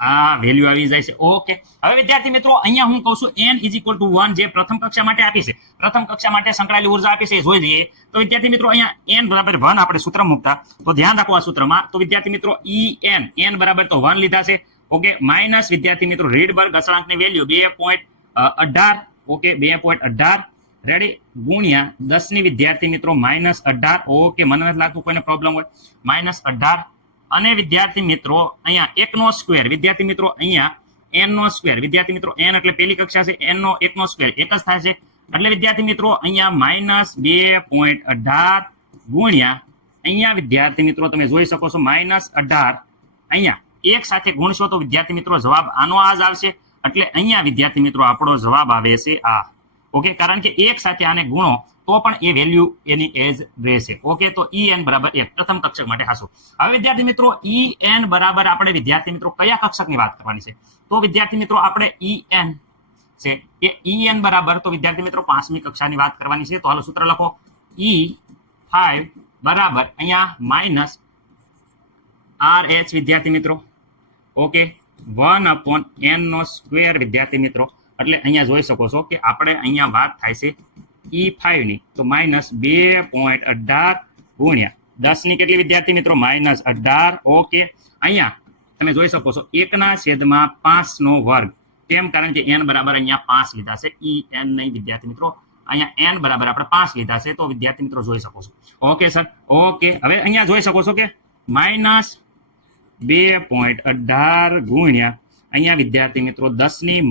આ વેલ્યુ આવી જાય છે. ઓકે, હવે વિદ્યાર્થી મિત્રો અહીંયા હું કહું છું n = 1 જે પ્રથમ કક્ષા માટે આપી છે, પ્રથમ કક્ષા માટે સંકળાયેલી ઉર્જા આપી છે એ જોઈ લઈએ. તો વિદ્યાર્થી મિત્રો અહીંયા n બરાબર 1 આપણે સૂત્ર મૂકતા, તો ધ્યાન રાખો આ સૂત્રમાં. તો વિદ્યાર્થી મિત્રો n બરાબર તો 1 લીધા છે. ઓકે, માઇનસ વિદ્યાર્થી મિત્રો રીડબર્ગ અચળાંકની વેલ્યુ 2.18. ઓકે, 2.18 રેડી ગુણ્યા 10 વિદ્યાર્થી મિત્રો -18. ઓકે, મને નથી લાગતું કોઈને પ્રોબ્લેમ હોય. -18 અને વિદ્યાર્થી મિત્રો અહીંયા 1 નો સ્ક્વેર. વિદ્યાર્થી મિત્રો અહીંયા n નો સ્ક્વેર. વિદ્યાર્થી મિત્રો n એટલે પહેલી કક્ષા છે, n નો 1 નો સ્ક્વેર 1 જ થાય છે. એટલે વિદ્યાર્થી મિત્રો અહીંયા -2.18 ગુણ્યા અહીંયા વિદ્યાર્થી મિત્રો તમે જોઈ શકો છો -18. અહીંયા એક સાથે ગુણશો તો વિદ્યાર્થી મિત્રો જવાબ આનો આ જ આવશે. એટલે અહીંયા વિદ્યાર્થી મિત્રો આપણો જવાબ આવે છે આ. ઓકે, કારણ કે એક સાથે આને ગુણો તો પણ એ વેલ્યુ એની એજ રહેશે. ઓકે, તો en બરાબર 1 પ્રથમ કક્ષક માટે હાસો. હવે વિદ્યાર્થી મિત્રો en બરાબર આપણે વિદ્યાર્થી મિત્રો કયા કક્ષકની વાત કરવાની છે? તો વિદ્યાર્થી મિત્રો આપણે en છે એ en બરાબર તો વિદ્યાર્થી મિત્રો 5મી કક્ષાની વાત કરવાની છે. તો હાલો સૂત્ર લખો. E5 બરાબર અહીંયા -RH વિદ્યાર્થી મિત્રો. ઓકે, 1/n નો સ્ક્વેર વિદ્યાર્થી મિત્રો. એટલે અહીંયા જોઈ શકો છો કે આપણે અહીંયા વાત થાય છે E5 ની, તો -2.18 ગુણ્યા 10 ની કેટલી વિદ્યાર્થી મિત્રો -18. ઓકે, અહીંયા તમે જોઈ શકો છો 1/5 નો વર્ગ. કેમ? કારણ કે n બરાબર અહીંયા 5 લીધા છે, en નહીં વિદ્યાર્થી મિત્રો. અહીંયા n બરાબર આપણે 5 લીધા છે, તો વિદ્યાર્થી મિત્રો જોઈ શકો છો. Okay sir. ઓકે, હવે અહીંયા જોઈ શકો છો કે -2.18 ગુણ્યા અહીંયા વિદ્યાર્થી મિત્રો 10 -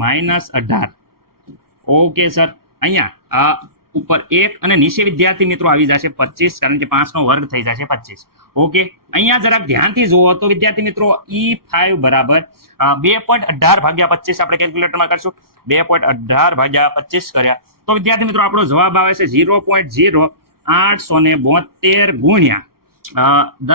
18. ઓકે સર, અહીંયા ઉપર 1 અને નીચે વિદ્યાર્થી મિત્રો આવી જશે 25, કારણ કે 5 નો વર્ગ થઈ જશે 25. ઓકે, અહીંયા જરાક ધ્યાનથી જુઓ તો વિદ્યાર્થી મિત્રો E5 બરાબર 2.18 ભાગ્યા 25 આપણે કેલ્ક્યુલેટરમાં કરશું. 2.18 ભાગ્યા 25 કર્યા તો વિદ્યાર્થી મિત્રો આપણો જવાબ આવે છે 0.0872 ગુણ્યા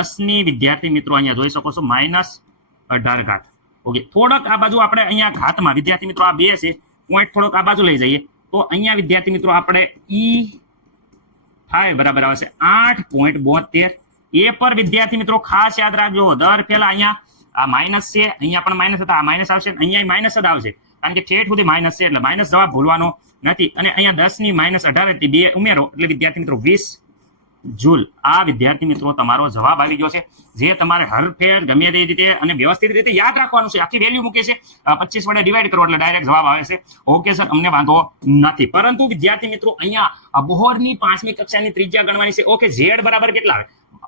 10 વિદ્યાર્થી મિત્રો અહીંયા જોઈ શકો છો -18 ઘાત. ઓકે, થોડોક આ બાજુ આપણે અહીંયા ઘાતમાં વિદ્યાર્થી મિત્રો આ 2 છે, પોઈન્ટ થોડોક આ બાજુ લઈ જઈએ તો અહીંયા વિદ્યાર્થી મિત્રો આપણે E5 બરાબર આવશે 8.72. એ પર વિદ્યાર્થી મિત્રો ખાસ યાદ રાખજો, દર પહેલા અહીંયા આ માઇનસ છે, અહીંયા પણ માઇનસ હતા, આ માઇનસ આવશે, અહીંયા માઇનસ જ આવશે, કારણ કે ઠેઠ સુધી માઇનસ છે એટલે માઇનસ જવાબ ભૂલવાનો નથી. અને અહીંયા 10 - 18 થી 2 ઉમેરો એટલે વિદ્યાર્થી મિત્રો 20 જૂલ. આ વિદ્યાર્થી મિત્રો તમારો જવાબ આવી ગયો છે, જે તમારે હરફેર ગમે તે રીતે અને વ્યવસ્થિત રીતે યાદ રાખવાનું છે. આખી વેલ્યુ મૂકે છે, 25 વડે ડિવાઈડ કરો એટલે ડાયરેક્ટ જવાબ આવે છે. ઓકે સર, અમને વાંધો નથી. પરંતુ વિદ્યાર્થી મિત્રો અહીંયા બોહરની 5મી કક્ષાની ત્રિજ્યા ગણવાની છે. ઓકે, ઝેડ બરાબર કેટલા આવે?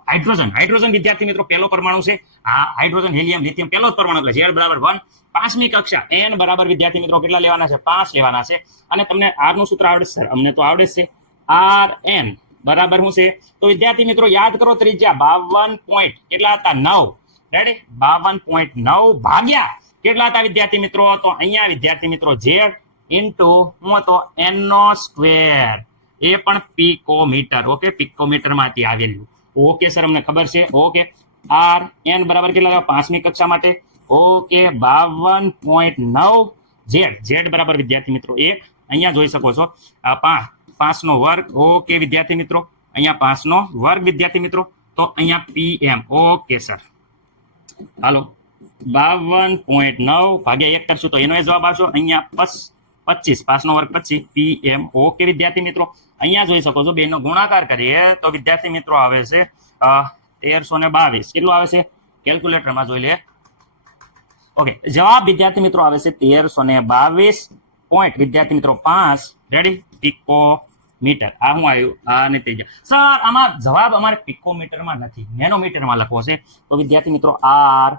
હાઇડ્રોજન વિદ્યાર્થી મિત્રો પહેલો પરમાણુ છે. આ હાઇડ્રોજન, હેલિયમ, લિથિયમ પહેલો જ પરમાણુ, એટલે ઝેડ બરાબર 1. 5મી કક્ષા n બરાબર વિદ્યાર્થી મિત્રો કેટલા લેવાના છે? 5 લેવાના છે. અને તમને r નું સૂત્ર આવડે છે સર? અમને તો આવડે છે. rn બરાબર શું છે? તો વિદ્યાર્થી મિત્રો યાદ કરો, ત્રિજ્યા 52 પોઈન્ટ કેટલા હતા? 9. રેડી? 52.9 ભાગ્યા કેટલા હતા વિદ્યાર્થી મિત્રો? તો અહીંયા વિદ્યાર્થી મિત્રો z ઇન્ટુ હું હતો n નો સ્ક્વેર, એ પણ પિકોમીટર. ઓકે, પિકોમીટરમાંથી આવેલું. ઓકે સર, અમને ખબર છે. ઓકે, r n બરાબર કેટલા? 5મી કક્ષા માટે. ઓકે, 52.9 z બરાબર વિદ્યાર્થી મિત્રો 1. અહીંયા જોઈ શકો છો 5 નો વર્ગ. ઓકે વિદ્યાર્થી મિત્રો, અહીંયા 5 નો વર્ગ વિદ્યાર્થી મિત્રો, તો અહીંયા pm. ઓકે સર, હાલો 52.9 ભાગ્યા 1 કરશું તો એનો જવાબ આવશે અહીંયા 25. 5 નો વર્ગ 25 pm. ઓકે વિદ્યાર્થી મિત્રો, અહીંયા જોઈ શકો છો, બે નો ગુણાકાર કરીએ તો વિદ્યાર્થી મિત્રો આવે છે 1322. કેટલું આવે છે? કેલ્ક્યુલેટરમાં જોઈ લે. ઓકે, જવાબ વિદ્યાર્થી મિત્રો આવે છે 1322 પોઈન્ટ વિદ્યાર્થી મિત્રો 5. રેડી? પિકોમીટર. આ શું આવ્યું? આ ને ત્રિજ્યા. સર આમાં જવાબ અમારે પિકોમીટરમાં નથી, નેનોમીટરમાં લખવો છે. તો વિદ્યાર્થી મિત્રો r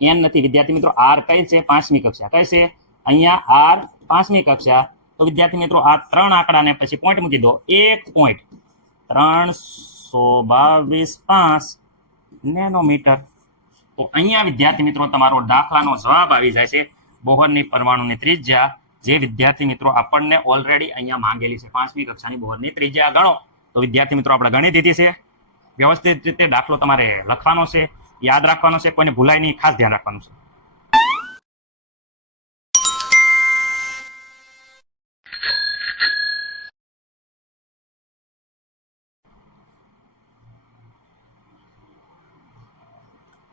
n નથી વિદ્યાર્થી મિત્રો. r કઈ છે? 5મી કક્ષા. કઈ છે? અહીંયા r 5મી કક્ષા. તો વિદ્યાર્થી મિત્રો આ 3 આંકડાને પછી પોઈન્ટ મૂકી દો. 1.322.5 નેનોમીટર. તો અહીંયા વિદ્યાર્થી મિત્રો તમારો દાખલાનો જવાબ આવી જાય છે બોહરની પરમાણુની ત્રિજ્યા, જે વિદ્યાર્થી મિત્રો આપણને ઓલરેડી અહીંયા માંગેલી છે 5મી કક્ષાની બોહરની ત્રિજ્યા ગણો. તો વિદ્યાર્થી મિત્રો આપણે ગણી દીધી છે. વ્યવસ્થિત રીતે દાખલો તમારે લખવાનો છે, યાદ રાખવાનો છે, કોઈને ભૂલાય નહીં, ખાસ ધ્યાન રાખવાનું છે.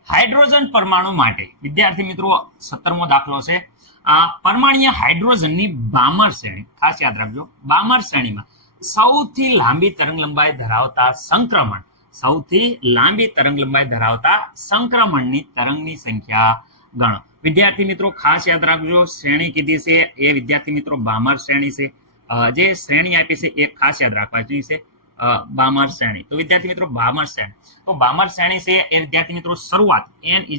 હાઇડ્રોજન પરમાણુ માટે વિદ્યાર્થી મિત્રો 17મો દાખલો છે. પરમાણ્વીય હાઇડ્રોજનની બામર શ્રેણી, ખાસ યાદ રાખજો, બામર શ્રેણીમાં સૌથી લાંબી તરંગ લંબાઈ ધરાવતા સંક્રમણ, સૌથી લાંબી તરંગ લંબાઈ ધરાવતા સંક્રમણની તરંગની સંખ્યા ગણો. વિદ્યાર્થી મિત્રો ખાસ યાદ રાખજો, શ્રેણી કીધી છે એ વિદ્યાર્થી મિત્રો બામર શ્રેણી છે. જે શ્રેણી આપી છે એ ખાસ યાદ રાખવાની છે, બામર શ્રેણી. તો વિદ્યાર્થી મિત્રો બામર શ્રેણી, તો બામર શ્રેણી છે એ વિદ્યાર્થી મિત્રો શરૂઆત n =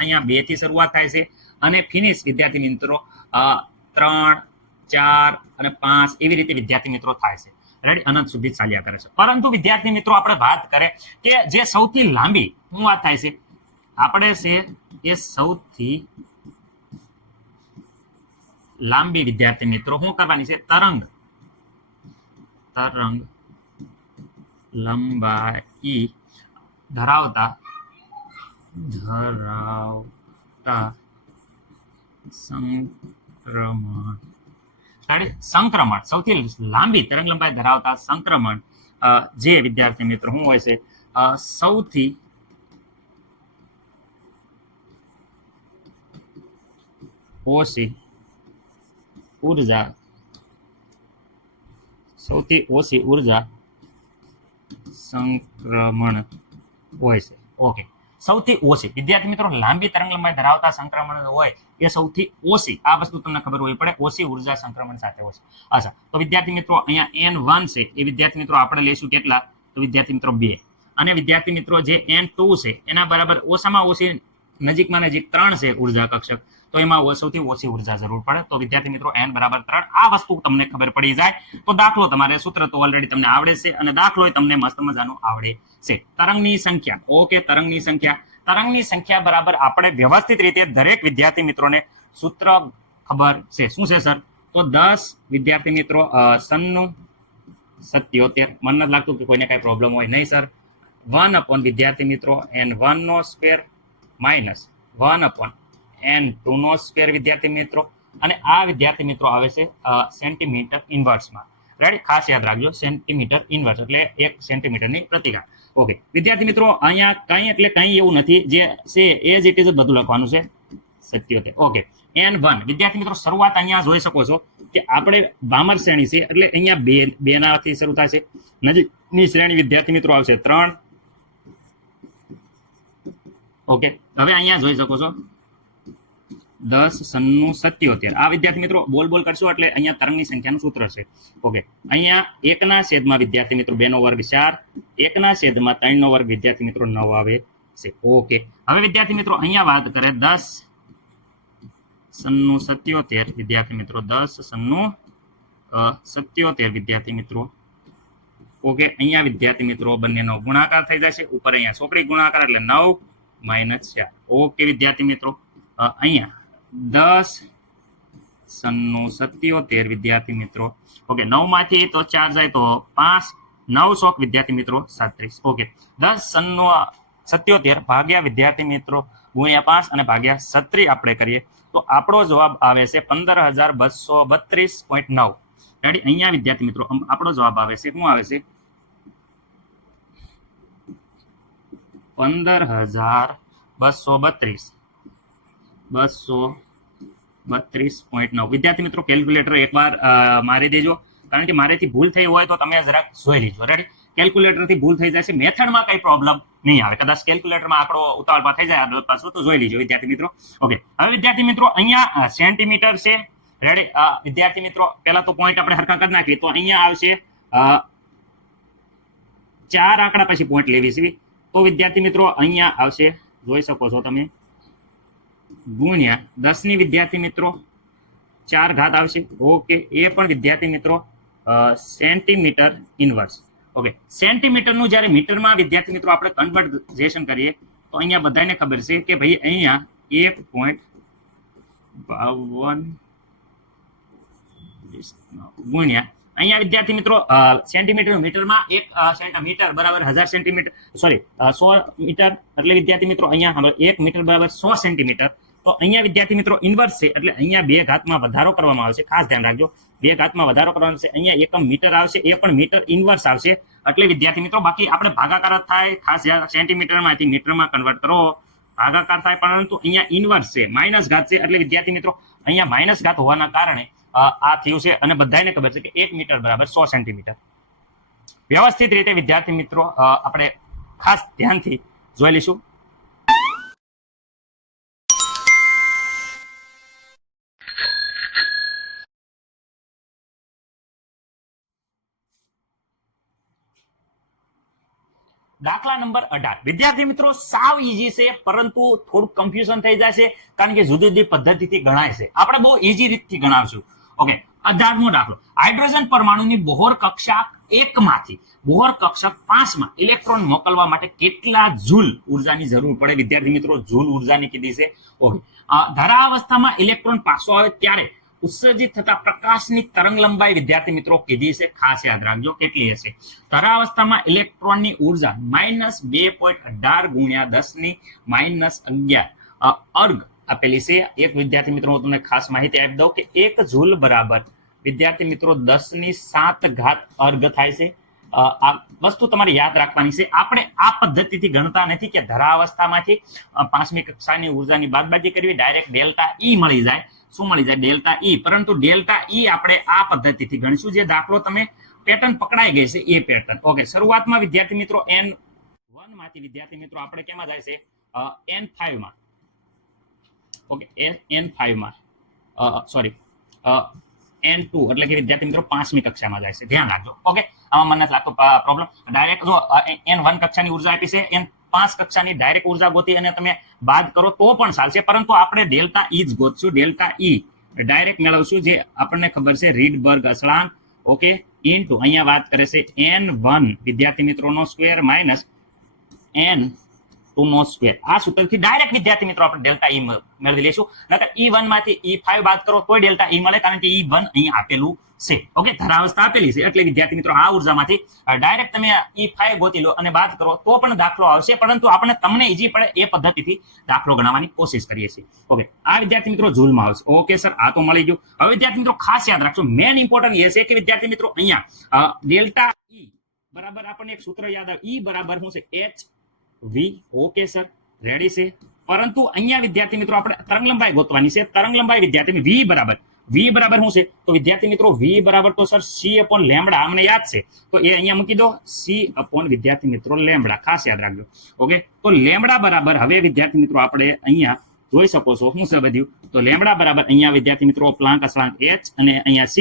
અહીંયા 2 થી શરૂઆત થાય છે અને ફિનિશ વિદ્યાર્થી મિત્રો 3, 4 અને 5 એવી રીતે વિદ્યાર્થી મિત્રો થાય છે. રેડી, અનંત સુધી ચાલ્યા કરે છે. પરંતુ વિદ્યાર્થી મિત્રો આપણે વાત કરે કે જે સૌથી લાંબી શું વાત થાય છે, આપણે છે એ સૌથી લાંબી વિદ્યાર્થી મિત્રો શું કરવાની છે, તરંગ લંબાઈ ધરાવતા સંક્રમણ, સૌથી લાંબી તરંગ લંબાઈ ધરાવતા સંક્રમણ જે વિદ્યાર્થી મિત્રો શું હોય છે, સૌથી ઓછી ઉર્જા સંક્રમણ હોય છે. ઓકે, સૌથી ઓછી વિદ્યાર્થી મિત્રો લાંબી તરંગ લંબાઈ ધરાવતા સંક્રમણ હોય એ સૌથી ઓછી, આ વસ્તુ તમને ખબર હોવી પડે, ઓછી ઉર્જા સંક્રમણ સાથે હોય છે. અચ્છા, તો વિદ્યાર્થી મિત્રો અહીંયા n1 છે એ વિદ્યાર્થી મિત્રો આપણે લઈશું કેટલા, તો વિદ્યાર્થી મિત્રો 2, અને વિદ્યાર્થી મિત્રો જે n2 છે એના બરાબર ઓછામાં ઓછી નજીકમાં નજીક 3 છે ઉર્જા કક્ષક, તો એમાં સૌથી ઓછી ઉર્જા જરૂર પડે. તો વિદ્યાર્થી મિત્રો n = 3, આ વસ્તુ તમને ખબર પડી જાય તો દાખલો તમારે સૂત્ર તો ઓલરેડી તમને આવડે છે અને દાખલો તમને મસ્ત મજાનો આવડે છે. તરંગની સંખ્યા, ઓકે, તરંગની સંખ્યા બરાબર આપણે વ્યવસ્થિત રીતે દરેક વિદ્યાર્થી મિત્રોને સૂત્ર ખબર છે. શું છે સર? તો 10 વિદ્યાર્થી મિત્રો 97, મને નથી લાગતું કે કોઈને કઈ પ્રોબ્લેમ હોય નહીં સર. 1 વિદ્યાર્થી મિત્રો n1² માઇનસ 1 n2² વિદ્યાર્થી મિત્રો, અને આ વિદ્યાર્થી મિત્રો આવે છે સેન્ટીમીટર ઇન્વર્સમાં. રાઈટ, ખાસ યાદ રાખજો, સેન્ટીમીટર ઇન્વર્સ એટલે 1 સેન્ટીમીટરની પ્રતિઘાત. ઓકે વિદ્યાર્થી મિત્રો અહીંયા કંઈ એટલે કંઈ એવું નથી, જે છે એઝ ઇટ ઇઝ બધું લખવાનું છે 77. ઓકે, n1 વિદ્યાર્થી મિત્રો શરૂઆત અહીંયા જોઈ શકો છો કે આપણે બામર શ્રેણી છે એટલે અહીંયા 2 નાથી શરૂ થાય છે. નજીકની શ્રેણી વિદ્યાર્થી મિત્રો આવશે 3. ઓકે, હવે અહીંયા જોઈ શકો છો 10, 97. આ વિદ્યાર્થી મિત્રો બોલ કરશો એટલે અહીંયા તરંગની સંખ્યાનું સૂત્ર છે. ઓકે, અહીંયા 1/, વિદ્યાર્થી મિત્રો 2 નો વર્ગ 4, 1/3 નો વર્ગ વિદ્યાર્થી મિત્રો 9 આવે છે. ઓકે, હવે વિદ્યાર્થી મિત્રો અહીંયા વાત કરે 10, 97 વિદ્યાર્થી મિત્રો 10, 97 વિદ્યાર્થી મિત્રો. ઓકે, અહીંયા વિદ્યાર્થી મિત્રો બંનેનો ગુણાકાર થઈ જશે, ઉપર અહીંયા ચોકડી ગુણાકાર એટલે 9 - 4. ઓકે વિદ્યાર્થી મિત્રો, અહીંયા 10, 97 વિદ્યાર્થી મિત્રો. ઓકે, 9 માંથી તો 4 જાય તો 5, 9 ચોક વિદ્યાર્થી મિત્રો 37. ઓકે, 10, 97 ભાગ્યા વિદ્યાર્થી મિત્રો ગુણ્યા 5 અને ભાગ્યા 36 આપણે કરીએ તો આપણો જવાબ આવે છે 15232.9. રેડી, અહીંયા વિદ્યાર્થી મિત્રો આપણો જવાબ આવે છે, શું આવે છે 15232.9. વિદ્યાર્થી મિત્રો કેલ્ક્યુલેટર એકવાર મારી દેજો, કારણ કે મારેથી ભૂલ થઈ હોય તો તમે જરાક જોઈ લીજો. રેડી, કેલ્ક્યુલેટરથી ભૂલ થઈ જશે, મેથડમાં કઈ પ્રોબ્લેમ નહીં આવે. કદાચ કેલ્ક્યુલેટરમાં આંકડો ઉતાવળમાં થઈ જાય આગળ પાછું તો જોઈ લીજો વિદ્યાર્થી મિત્રો. ઓકે, હવે વિદ્યાર્થી મિત્રો અહીંયા સેન્ટીમીટર છે. રેડી, વિદ્યાર્થી મિત્રો પહેલા તો પોઈન્ટ આપણે હરખા કરી નાખીએ તો અહીંયા આવશે 4 આંકડા પછી પોઈન્ટ લેવી છે. તો વિદ્યાર્થી મિત્રો અહીંયા આવશે, જોઈ શકો છો તમે, ગુણ્યા 10 વિદ્યાર્થી મિત્રો 4 ઘાત આવશે. ઓકે, એ પણ વિદ્યાર્થી મિત્રો સેન્ટીમીટર ઇન્વર્સ. ઓકે, સેન્ટીમીટરનું જ્યારે મીટરમાં વિદ્યાર્થી મિત્રો આપણે કન્વર્ઝેશન કરીએ તો અહીંયા બધાને ખબર છે કે ભાઈ અહીંયા 1.52 ગુણ્યા અહીંયા વિદ્યાર્થી મિત્રો સેન્ટીમીટર મીટરમાં 1 સેન્ટીમીટર બરાબર 1000 સેન્ટીમીટર સોરી 100 મીટર એટલે વિદ્યાર્થી મિત્રો અહીંયા 1 મીટર બરાબર 100 સેન્ટીમીટર. તો અહીંયા વિદ્યાર્થી મિત્રો ઇન્વર્સ છે એટલે અહીંયા 2 ઘાતમાં વધારો કરવામાં આવશે. ખાસ ધ્યાન રાખજો, 2 ઘાતમાં વધારો કરવાનો છે. અહીંયા એકમ મીટર આવશે, એ પણ મીટર ઇન્વર્સ આવશે. એટલે વિદ્યાર્થી મિત્રો બાકી આપણે ભાગાકાર થાય, ખાસ સેન્ટીમીટરમાંથી મીટરમાં કન્વર્ટ કરો, ભાગાકાર થાય, પરંતુ અહીંયા ઇન્વર્સ છે, માઇનસ ઘાત છે. એટલે વિદ્યાર્થી મિત્રો અહીંયા માઇનસ ઘાત હોવાના કારણે આ થયું છે. અને બધાને ખબર છે કે 1 મીટર બરાબર 100 સેન્ટીમીટર. વ્યવસ્થિત રીતે વિદ્યાર્થી મિત્રો આપણે ખાસ ધ્યાનથી જોઈ લઈશું. દાખલા નંબર 18 વિદ્યાર્થી મિત્રો સાવ ઈઝી છે, પરંતુ થોડું કન્ફ્યુઝન થઈ જશે કારણ કે જુદી જુદી પદ્ધતિથી ગણાય છે. આપણે બહુ ઈઝી રીતથી ગણાવશું. ઓકે, 18મો દાખલો. હાઇડ્રોજન પરમાણુની બોહર કક્ષા 1 માંથી બોહર કક્ષક 5 માં ઇલેક્ટ્રોન મોકલવા માટે કેટલા જૂલ ઉર્જાની જરૂર પડે? વિદ્યાર્થી મિત્રો જૂલ ઉર્જાની કીધી છે. ઓકે, ધરાવસ્થામાં ઇલેક્ટ્રોન પાછો આવે ત્યારે ઉત્સર્જિત થતા પ્રકાશની તરંગ લંબાઈ વિદ્યાર્થી મિત્રો કીધી છે. ખાસ યાદ રાખજો કેટલી હશે. ધરાવસ્થામાં ઇલેક્ટ્રોનની ઉર્જા -2.18 ગુણ્યા 10⁻11 અર્ગ આપેલી છે. એક વિદ્યાર્થી મિત્રો હું તમને ખાસ માહિતી આપી દઉં કે 1 જૂલ બરાબર વિદ્યાર્થી મિત્રો 10�7 અર્ગ થાય છે. આ વસ્તુ તમારે યાદ રાખવાની છે. આપણે આ પદ્ધતિથી ગણતા નથી કે ધરાવસ્થામાંથી 5મી કક્ષાની ઉર્જાની બાદબાકી કરવી, ડાયરેક્ટ ડેલ્ટા ઈ મળી જાય. શું મળી જાય? Delta E. પરંતુ ડેલ્ટા ઈ આપણે આ પદ્ધતિથી ગણીશું. જે દાખલો તમે પેટર્ન પકડાઈ ગઈ છે એ પેટર્ન. ઓકે, શરૂઆતમાં વિદ્યાર્થી મિત્રો N1 માંથી વિદ્યાર્થી મિત્રો આપણે કેમાં જાય છે? N5 માં. ઓકે, N5 માં સોરી N2 એટલે કે વિદ્યાર્થી મિત્રો 5મી કક્ષામાં જાય છે. ધ્યાન રાખજો. ઓકે, આમાં મને નથી લાગતો પ્રોબ્લેમ. ડાયરેક્ટ જો N1 કક્ષાની ઉર્જા આપી છે, N5 કક્ષાની ડાયરેક્ટ ઉર્જા ગોતી અને તમે બાદ કરો તો પણ ચાલશે, પરંતુ આપણે ડેલ્ટા ઈ જ ગોતશું. ડેલ્ટા ઈ ડાયરેક્ટ મેળવશું, જે આપણને ખબર છે રીડબર્ગ અચળાંક. ઓકે, ઇન્ટુ અહીંયા વાત કરે છે N1 વિદ્યાર્થી મિત્રોનો સ્ક્વેર માઇનસ N2 નો સ્ક્વેર. આ સૂત્રથી ડાયરેક્ટ વિદ્યાર્થી મિત્રો આપણે ડેલ્ટા ઈ મેળવી લઈશું. નકર E1 માંથી E5 બાદ કરો તોય ડેલ્ટા ઈ મળે, કારણ કે E1 અહીં આપેલું છે. ઓકે, ધરાવસ્થા આપેલી છે એટલે વિદ્યાર્થી મિત્રો આ ઉર્જામાંથી ડાયરેક્ટ તમે E5 ગોતી લો અને બાદ કરો તો પણ દાખલો આવશે, પરંતુ આપણે તમને ઈઝી પડે એ પદ્ધતિથી દાખલો ગણવાની કોશિશ કરીએ છીએ. ઓકે, આ વિદ્યાર્થી મિત્રો જૂલમાં આવશે. ઓકે સર, આ તો મળી ગયું. હવે વિદ્યાર્થી મિત્રો ખાસ યાદ રાખજો, મેન ઇમ્પોર્ટન્ટ એ છે કે વિદ્યાર્થી મિત્રો અહીંયા ડેલ્ટા ઈ બરાબર આપણને એક સૂત્ર યાદ આવે. ઈ બરાબર શું છે? HV. ઓકે સર, રેડી છે. પરંતુ અહીંયા વિદ્યાર્થી મિત્રો આપણે તરંગ લંબાઈ ગોતવાની છે. તરંગ લંબાઈ વિદ્યાર્થી V બરાબર શું છે? તો વિદ્યાર્થી મિત્રો V બરાબર તો સર C/λ અમને યાદ છે, તો એ અહીંયા મૂકી દો. C/ વિદ્યાર્થી મિત્રો લેમ્બડા. ખાસ યાદ રાખજો. ઓકે, તો લેમ્બડા બરાબર હવે વિદ્યાર્થી મિત્રો આપણે અહીંયા જોઈ શકો છો શું છે બધું. તો લેમ્બડા બરાબર અહીંયા વિદ્યાર્થી મિત્રો પ્લાન્ક અચળાંક H અને અહીંયા C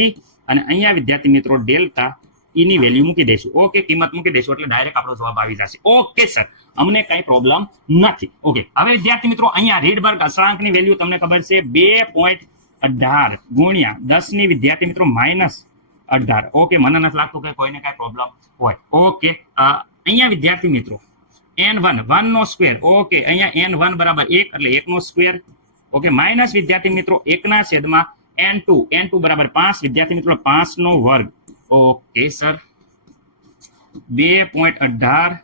અને અહીંયા વિદ્યાર્થી મિત્રો ડેલ્ટા ઈ ની વેલ્યુ મૂકી દઈશું. ઓકે, કિંમત મૂકી દઈશું એટલે ડાયરેક્ટ આપણો જવાબ આવી જશે. ઓકે સર, અમને કઈ પ્રોબ્લેમ નથી. ઓકે, હવે વિદ્યાર્થી મિત્રો અહીંયા રીડબર્ગ અચળાંકની વેલ્યુ તમને ખબર છે 2.18 ગુણ્યા 10 વિદ્યાર્થી મિત્રો -18. ઓકે, મને નથી લાગતું કે કોઈને કઈ પ્રોબ્લેમ હોય. ઓકે, અહીંયા વિદ્યાર્થી મિત્રો N1 1 નો સ્ક્વેર. ઓકે, અહીંયા N1 બરાબર 1 એટલે 1 નો સ્ક્વેર. ઓકે, માઇનસ વિદ્યાર્થી મિત્રો 1/n2. N2 બરાબર 5 વિદ્યાર્થી મિત્રો 5 નો વર્ગ. ઓકે સર, 2.18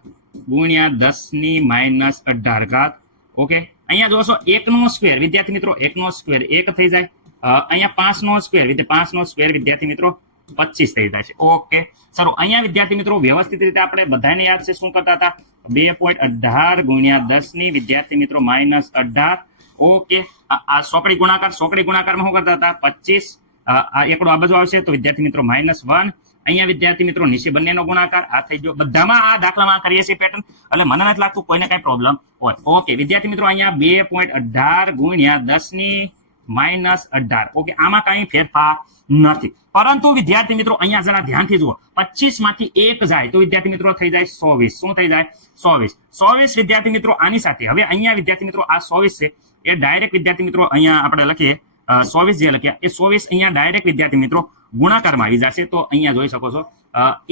ગુણ્યા 10⁻18. ઓકે, અહીંયા જોશો 1 નો સ્ક્વેર વિદ્યાર્થી મિત્રો 1 નો સ્ક્વેર 1 થઈ જાય. અહીંયા 5 નો સ્ક્વેર 5 નો સ્ક્વેર વિદ્યાર્થી મિત્રો 25 થઈ જાય છે. ઓકે, સારું. અહીંયા વિદ્યાર્થી મિત્રો વ્યવસ્થિત રીતે આપણે બધાને યાદ છે શું કરતા હતા? 2.18 ગુણ્યા 10 વિદ્યાર્થી મિત્રો -18. ઓકે, આ સોકડી ગુણાકારમાં શું કરતા હતા? 25. આ એકડો આ બાજુ આવશે તો વિદ્યાર્થી મિત્રો -1. અહીંયા વિદ્યાર્થી મિત્રો નીચે બંનેનો ગુણાકાર આ થઈ ગયો. બધામાં આ દાખલામાં કરીએ છીએ પેટર્ન, એટલે મને નથી લાગતું કોઈને કઈ પ્રોબ્લેમ હોય. ઓકે, વિદ્યાર્થી મિત્રો અહીંયા 2.18 ગુણ્યા 10⁻18. ઓકે, આમાં કઈ ફેરફાર નથી, પરંતુ વિદ્યાર્થી મિત્રો અહીંયા જરા ધ્યાનથી જુઓ. 25 માંથી 1 જાય તો વિદ્યાર્થી મિત્રો થઈ જાય 24. શું થઈ જાય? 24 વિદ્યાર્થી મિત્રો આની સાથે. હવે અહીંયા વિદ્યાર્થી મિત્રો આ 24 છે એ ડાયરેક્ટ વિદ્યાર્થી મિત્રો અહીંયા આપણે લખીએ 24 જે લખ્યા એ 24 અહીંયા ડાયરેક્ટ વિદ્યાર્થી મિત્રો ગુણાકારમાં આવી જશે. તો અહીંયા જોઈ શકો છો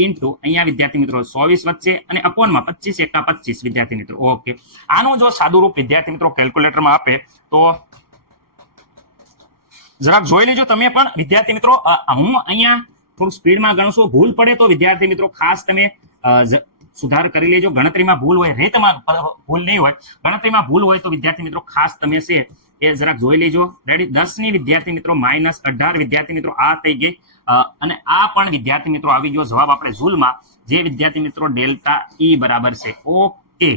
ઇન્ટુ અહીંયા વિદ્યાર્થી મિત્રો 24 વચ્ચે અને અપોનમાં 25 એકા 25 વિદ્યાર્થી મિત્રો. ઓકે, આનું જો સાદું રૂપ વિદ્યાર્થી મિત્રો કેલ્ક્યુલેટરમાં આપે તો જરાક જોઈ લેજો તમે પણ વિદ્યાર્થી મિત્રો. હું અહીંયા થોડું સ્પીડમાં ગણું છું, ભૂલ પડે તો વિદ્યાર્થી મિત્રો ખાસ તમે સુધાર કરી લેજો. ગણતરીમાં ભૂલ હોય, રેતમાં ભૂલ નહીં હોય, ગણતરીમાં ભૂલ હોય તો વિદ્યાર્થી મિત્રો ખાસ તમે છે એ જરાક જોઈ લેજો. રેડી, 10 ની વિદ્યાર્થી મિત્રો -18 વિદ્યાર્થી મિત્રો આ થઈ ગઈ. અને આ પણ વિદ્યાર્થી મિત્રો આવી ગયો જવાબ આપણે ઝૂલમાં, જે વિદ્યાર્થી મિત્રો ડેલ્ટા ઈ બરાબર છે. ઓકે,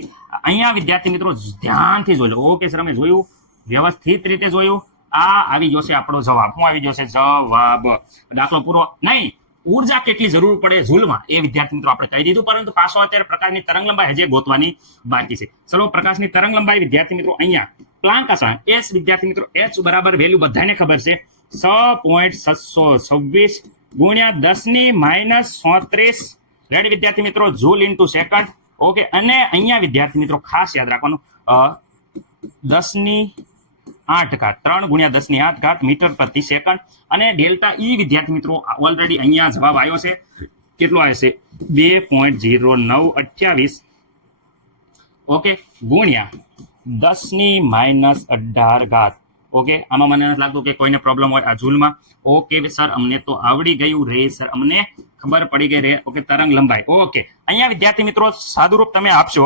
અહીંયા વિદ્યાર્થી મિત્રો ધ્યાનથી જોઈ લો. ઓકે સર, અમે જોયું, વ્યવસ્થિત રીતે જોયું. આ આવી ગયો છે આપણો જવાબ. શું આવી ગયો છે? જવાબ. દાખલો પૂરો નહીં. ઉર્જા કેટલી જરૂર પડે ઝૂલમાં એ વિદ્યાર્થી મિત્રો આપણે કહી દીધું, પરંતુ પાછો અત્યારે પ્રકાશની તરંગ લંબાઈ હજી ગોતવાની બાકી છે. ચલો, પ્રકાશની તરંગ લંબાઈ વિદ્યાર્થી મિત્રો અહીંયા પ્લાન્ક આસન એસ વિદ્યાર્થી મિત્રો એચ બરાબર વેલ્યુ બધાને ખબર છે 6.726 ગુણ્યા 10 ની -37 રેડી વિદ્યાર્થી મિત્રો જૂલ ઇન્ટુ સેકન્ડ. ઓકે, અને અહીંયા વિદ્યાર્થી મિત્રો ખાસ યાદ રાખવાનું 10 ની 8 ઘાત 3 ગુણ્યા 10 ની 8 ઘાત મીટર પ્રતિ સેકન્ડ. અને ડેલ્ટા ઈ વિદ્યાર્થી મિત્રો ઓલરેડી અહીંયા જવાબ આવ્યો છે. કેટલો આવ્યો છે? 2.0928 ઓકે ગુણ્યા 10 ની -18 ઘાત. ઓકે, આમાં મને નથી લાગતું કે કોઈને પ્રોબ્લેમ હોય આ ઝૂલમાં. ઓકે સર, અમને તો આવડી ગયું રે સર, અમને ખબર પડી ગઈ રે. ઓકે, તરંગ લંબાઈ. ઓકે, અહીંયા વિદ્યાર્થી મિત્રો સાદુરૂપ તમે આપશો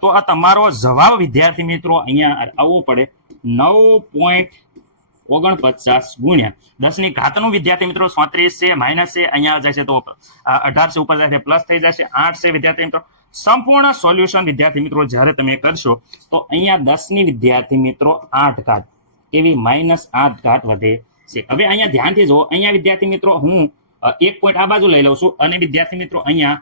તો આ તમારો જવાબ વિદ્યાર્થી મિત્રો અહીંયા આવવો પડે 9.49 ગુણ્યા 10 ની ઘાતનું વિદ્યાર્થી મિત્રો 37 છે, માઇનસ છે, અહીંયા જશે તો 18 છે, ઉપર જશે પ્લસ થઈ જશે 8 છે વિદ્યાર્થી મિત્રો. સંપૂર્ણ સોલ્યુશન વિદ્યાર્થી મિત્રો જ્યારે તમે કરશો તો અહીંયા 10 ની વિદ્યાર્થી મિત્રો 8 ઘાત એવી -8 ઘાત વધે છે. હવે અહીંયા ધ્યાનથી જુઓ, અહીંયા વિદ્યાર્થી મિત્રો હું 1 પોઈન્ટ આ બાજુ લઈ લઉં છું અને વિદ્યાર્થી મિત્રો અહીંયા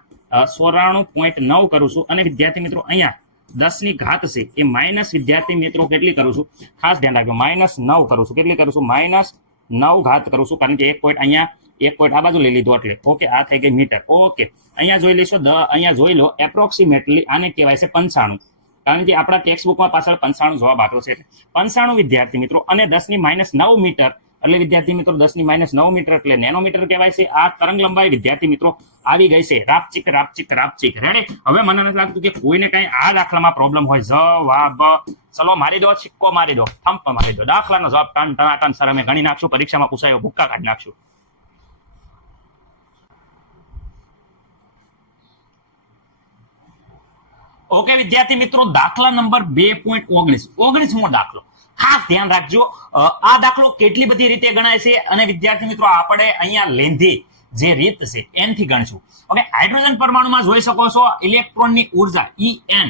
94.9 કરું છું અને વિદ્યાર્થી મિત્રો અહીંયા 10 ની ઘાત છે એ માઇનસ વિદ્યાર્થી મિત્રો કેટલી કરું છું? ખાસ ધ્યાન રાખજો, -9 કરું છું. કેટલી કરું છું? -9 ઘાત કરું છું, કારણ કે 1 પોઈન્ટ અહીંયા 1 પોઈન્ટ આ બાજુ લઈ લીધો એટલે. ઓકે, આ થઈ ગઈ મીટર. ઓકે, અહીંયા જોઈ લેશો, અહીંયા જોઈ લો એપ્રોક્સિમેટલી આને કહેવાય છે 95, કારણ કે આપણા ટેક્સ્ટ બુકમાં પાછળ 95 જવાબ આપ્યો છે. 95 વિદ્યાર્થી મિત્રો અને 10 ની -9 મીટર એટલે વિદ્યાર્થી મિત્રો 10 ની -9 મીટર એટલે નેનોમીટર કહેવાય છે. આ તરંગ લંબાઈ વિદ્યાર્થી મિત્રો આવી ગઈ છે. રાપચીક રાપચીક રાપચીક. રેડી, હવે મને નથી લાગતું કે કોઈને કઈ આ દાખલામાં પ્રોબ્લેમ હોય. જવાબ ચલો મારી દો, સિક્કો મારી દો, થંપ મારી દો. દાખલાનો જવાબ ટન ટનાટન સર અમે ગણી નાખશું, પરીક્ષામાં પૂછાયો ભૂક્કા કાઢી નાખશું. ઓકે વિદ્યાર્થી મિત્રો, દાખલા નંબર 2.19 દાખલો. ખાસ ધ્યાન રાખજો, આ દાખલો કેટલી બધી રીતે ગણાય છે અને વિદ્યાર્થી મિત્રો આપણે અહીંયા લેંધી જે રીત છે એનથી ગણશું. ઓકે, હાઇડ્રોજન પરમાણુમાં જોઈ શકો છો ઇલેક્ટ્રોનની ઉર્જા En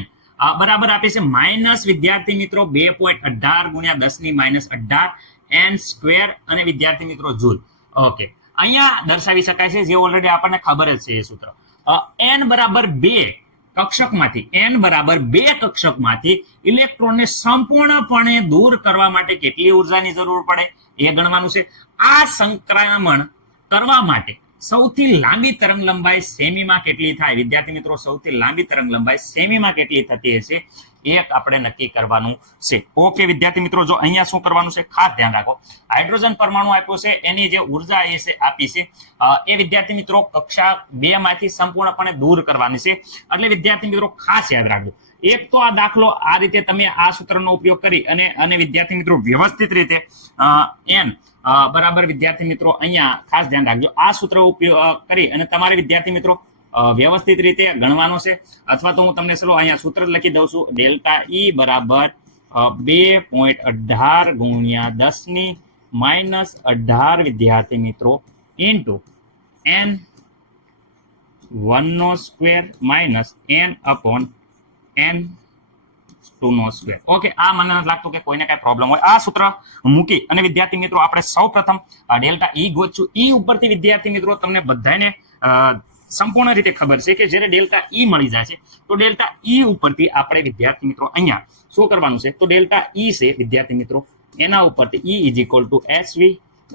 બરાબર આપે છે માઇનસ વિદ્યાર્થી મિત્રો 2.18 ગુણ્યા 10 ની -18 n સ્ક્વેર અને વિદ્યાર્થી મિત્રો જૂલ. ઓકે, અહીંયા દર્શાવી શકાય છે જે ઓલરેડી આપણને ખબર જ છે એ સૂત્ર. n બરાબર 2 કક્ષકમાંથી, n બરાબર 2 કક્ષકમાંથી ઇલેક્ટ્રોનને સંપૂર્ણપણે દૂર કરવા માટે કેટલી ઉર્જાની જરૂર પડે એ ગણવાનું છે. આ સંક્રમણ કરવા માટે સૌથી લાંબી તરંગ લંબાઈ સેમીમાં કેટલી થાય વિદ્યાર્થી મિત્રો? સૌથી લાંબી તરંગ લંબાઈ સેમીમાં કેટલી થતી હશે એક આપણે નક્કી કરવાનું છે. ઓકે વિદ્યાર્થી મિત્રો, જો અહીંયા શું કરવાનું છે ખાસ ધ્યાન રાખો. હાઇડ્રોજન પરમાણુ આપ્યો છે, એની જે ઉર્જા એ છે આપી છે એ વિદ્યાર્થી મિત્રો કક્ષા 2 માંથી સંપૂર્ણપણે દૂર કરવાની છે. એટલે વિદ્યાર્થી મિત્રો ખાસ યાદ રાખજો. એક તો આ દાખલો આ રીતે તમે આ સૂત્રનો ઉપયોગ કરી અને વિદ્યાર્થી મિત્રો વ્યવસ્થિત રીતે n બરાબર વિદ્યાર્થી મિત્રો અહીંયા ખાસ ધ્યાન રાખજો, આ સૂત્ર ઉપયોગ કરી અને તમારે વિદ્યાર્થી મિત્રો વ્યવસ્થિત રીતે ગણવાનો છે. અથવા તો હું તમને ચલો અહીંયા સૂત્ર લખી દઉં છું. ડેલ્ટા ઈ બરાબર 2.18 ગુણ્યા 10 ની -18 વિદ્યાર્થી મિત્રો into n1 minus n upon n2 okay, આ મને નથી લાગતું કે કોઈને કઈ પ્રોબ્લેમ હોય. આ સૂત્ર મૂકી અને વિદ્યાર્થી મિત્રો આપણે સૌ પ્રથમ ડેલ્ટા ઈ ગોતશું. ઈ ઉપરથી વિદ્યાર્થી મિત્રો તમને બધાને સંપૂર્ણ રીતે ખબર છે કે જ્યારે ડેલ્ટા ઈ મળી જાય છે તો ડેલ્ટા ઈ ઉપરથી આપણે વિદ્યાર્થી મિત્રો અહીંયા શું કરવાનું છે? તો ડેલ્ટા ઈ છે વિદ્યાર્થી મિત્રો એના ઉપરથી ઈ is equal to HV.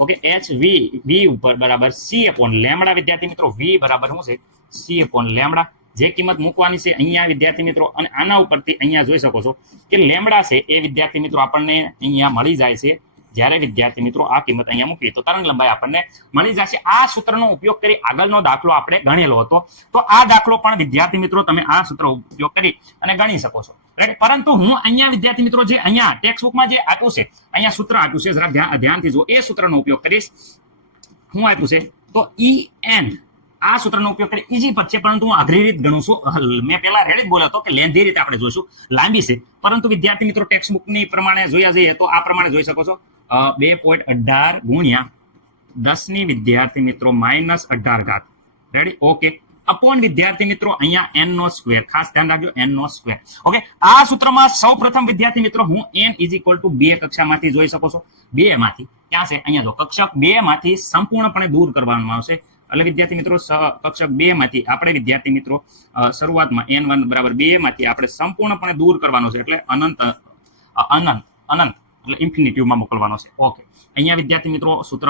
Okay, HV V ઉપર બરાબર C અપોન લેમ્ડા વિદ્યાર્થી મિત્રો. V બરાબર શું છે? C upon lambda. જે કિંમત મૂકવાની છે અહીંયા વિદ્યાર્થી મિત્રો અને આના ઉપરથી અહીંયા જોઈ શકો છો કે લેમ્ડા છે એ વિદ્યાર્થી મિત્રો આપણને અહીંયા મળી જાય છે જ્યારે વિદ્યાર્થી મિત્રો આ કિંમત અહીંયા મૂકીએ તો તરંગ લંબાઈ આપણને મળી જશે. આ સૂત્રનો ઉપયોગ કરી આગળનો દાખલો આપણે ગણેલો હતો. તો આ દાખલો પણ વિદ્યાર્થી મિત્રો તમે આ સૂત્ર ઉપયોગ કરી અને ગણી શકો છો. પરંતુ હું અહીંયા વિદ્યાર્થી મિત્રો જે અહીંયા ટેક્સ્ટ બુકમાં જે આપ્યું છે, અહીંયા સૂત્ર આપ્યું છે, જરા ધ્યાનથી જો, એ સૂત્રનો ઉપયોગ કરીશ. શું આપ્યું છે? તો EN, આ સૂત્રનો ઉપયોગ કરી ઈજી પદ છે, પરંતુ હું અઘરી રીત ગણું છું. મેં પહેલા રેડી જ બોલ્યો હતો કે લેન્ધી રીતે આપણે જોઈશું, લાંબી છે. પરંતુ વિદ્યાર્થી મિત્રો ટેક્સ્ટ બુકની પ્રમાણે જોયા જઈએ તો આ પ્રમાણે જોઈ શકો છો. 2.18 ગુણ્યા 10 ની વિદ્યાર્થી મિત્રો -18 ઘાત. રેડી? ઓકે. અપોન વિદ્યાર્થી મિત્રો અહીંયા n નો સ્ક્વેર, ખાસ ધ્યાન રાખજો, n નો સ્ક્વેર. ઓકે. આ સૂત્રમાં સૌ પ્રથમ વિદ્યાર્થી મિત્રો હું n = 2 કક્ષામાંથી જોઈ શકો છો. 2 માંથી ક્યાં છે? અહીંયા જો, કક્ષક 2 માંથી સંપૂર્ણપણે દૂર કરવામાં આવશે. એટલે વિદ્યાર્થી મિત્રો કક્ષક 2 માંથી આપણે વિદ્યાર્થી મિત્રો શરૂઆતમાં n1 = 2 માંથી આપણે સંપૂર્ણપણે દૂર કરવાનો છે. એટલે અનંત એટલે ઇન્ફિનિટીવમાં મોકલવાનો છે. ઓકે. અહીંયા વિદ્યાર્થી મિત્રો સૂત્ર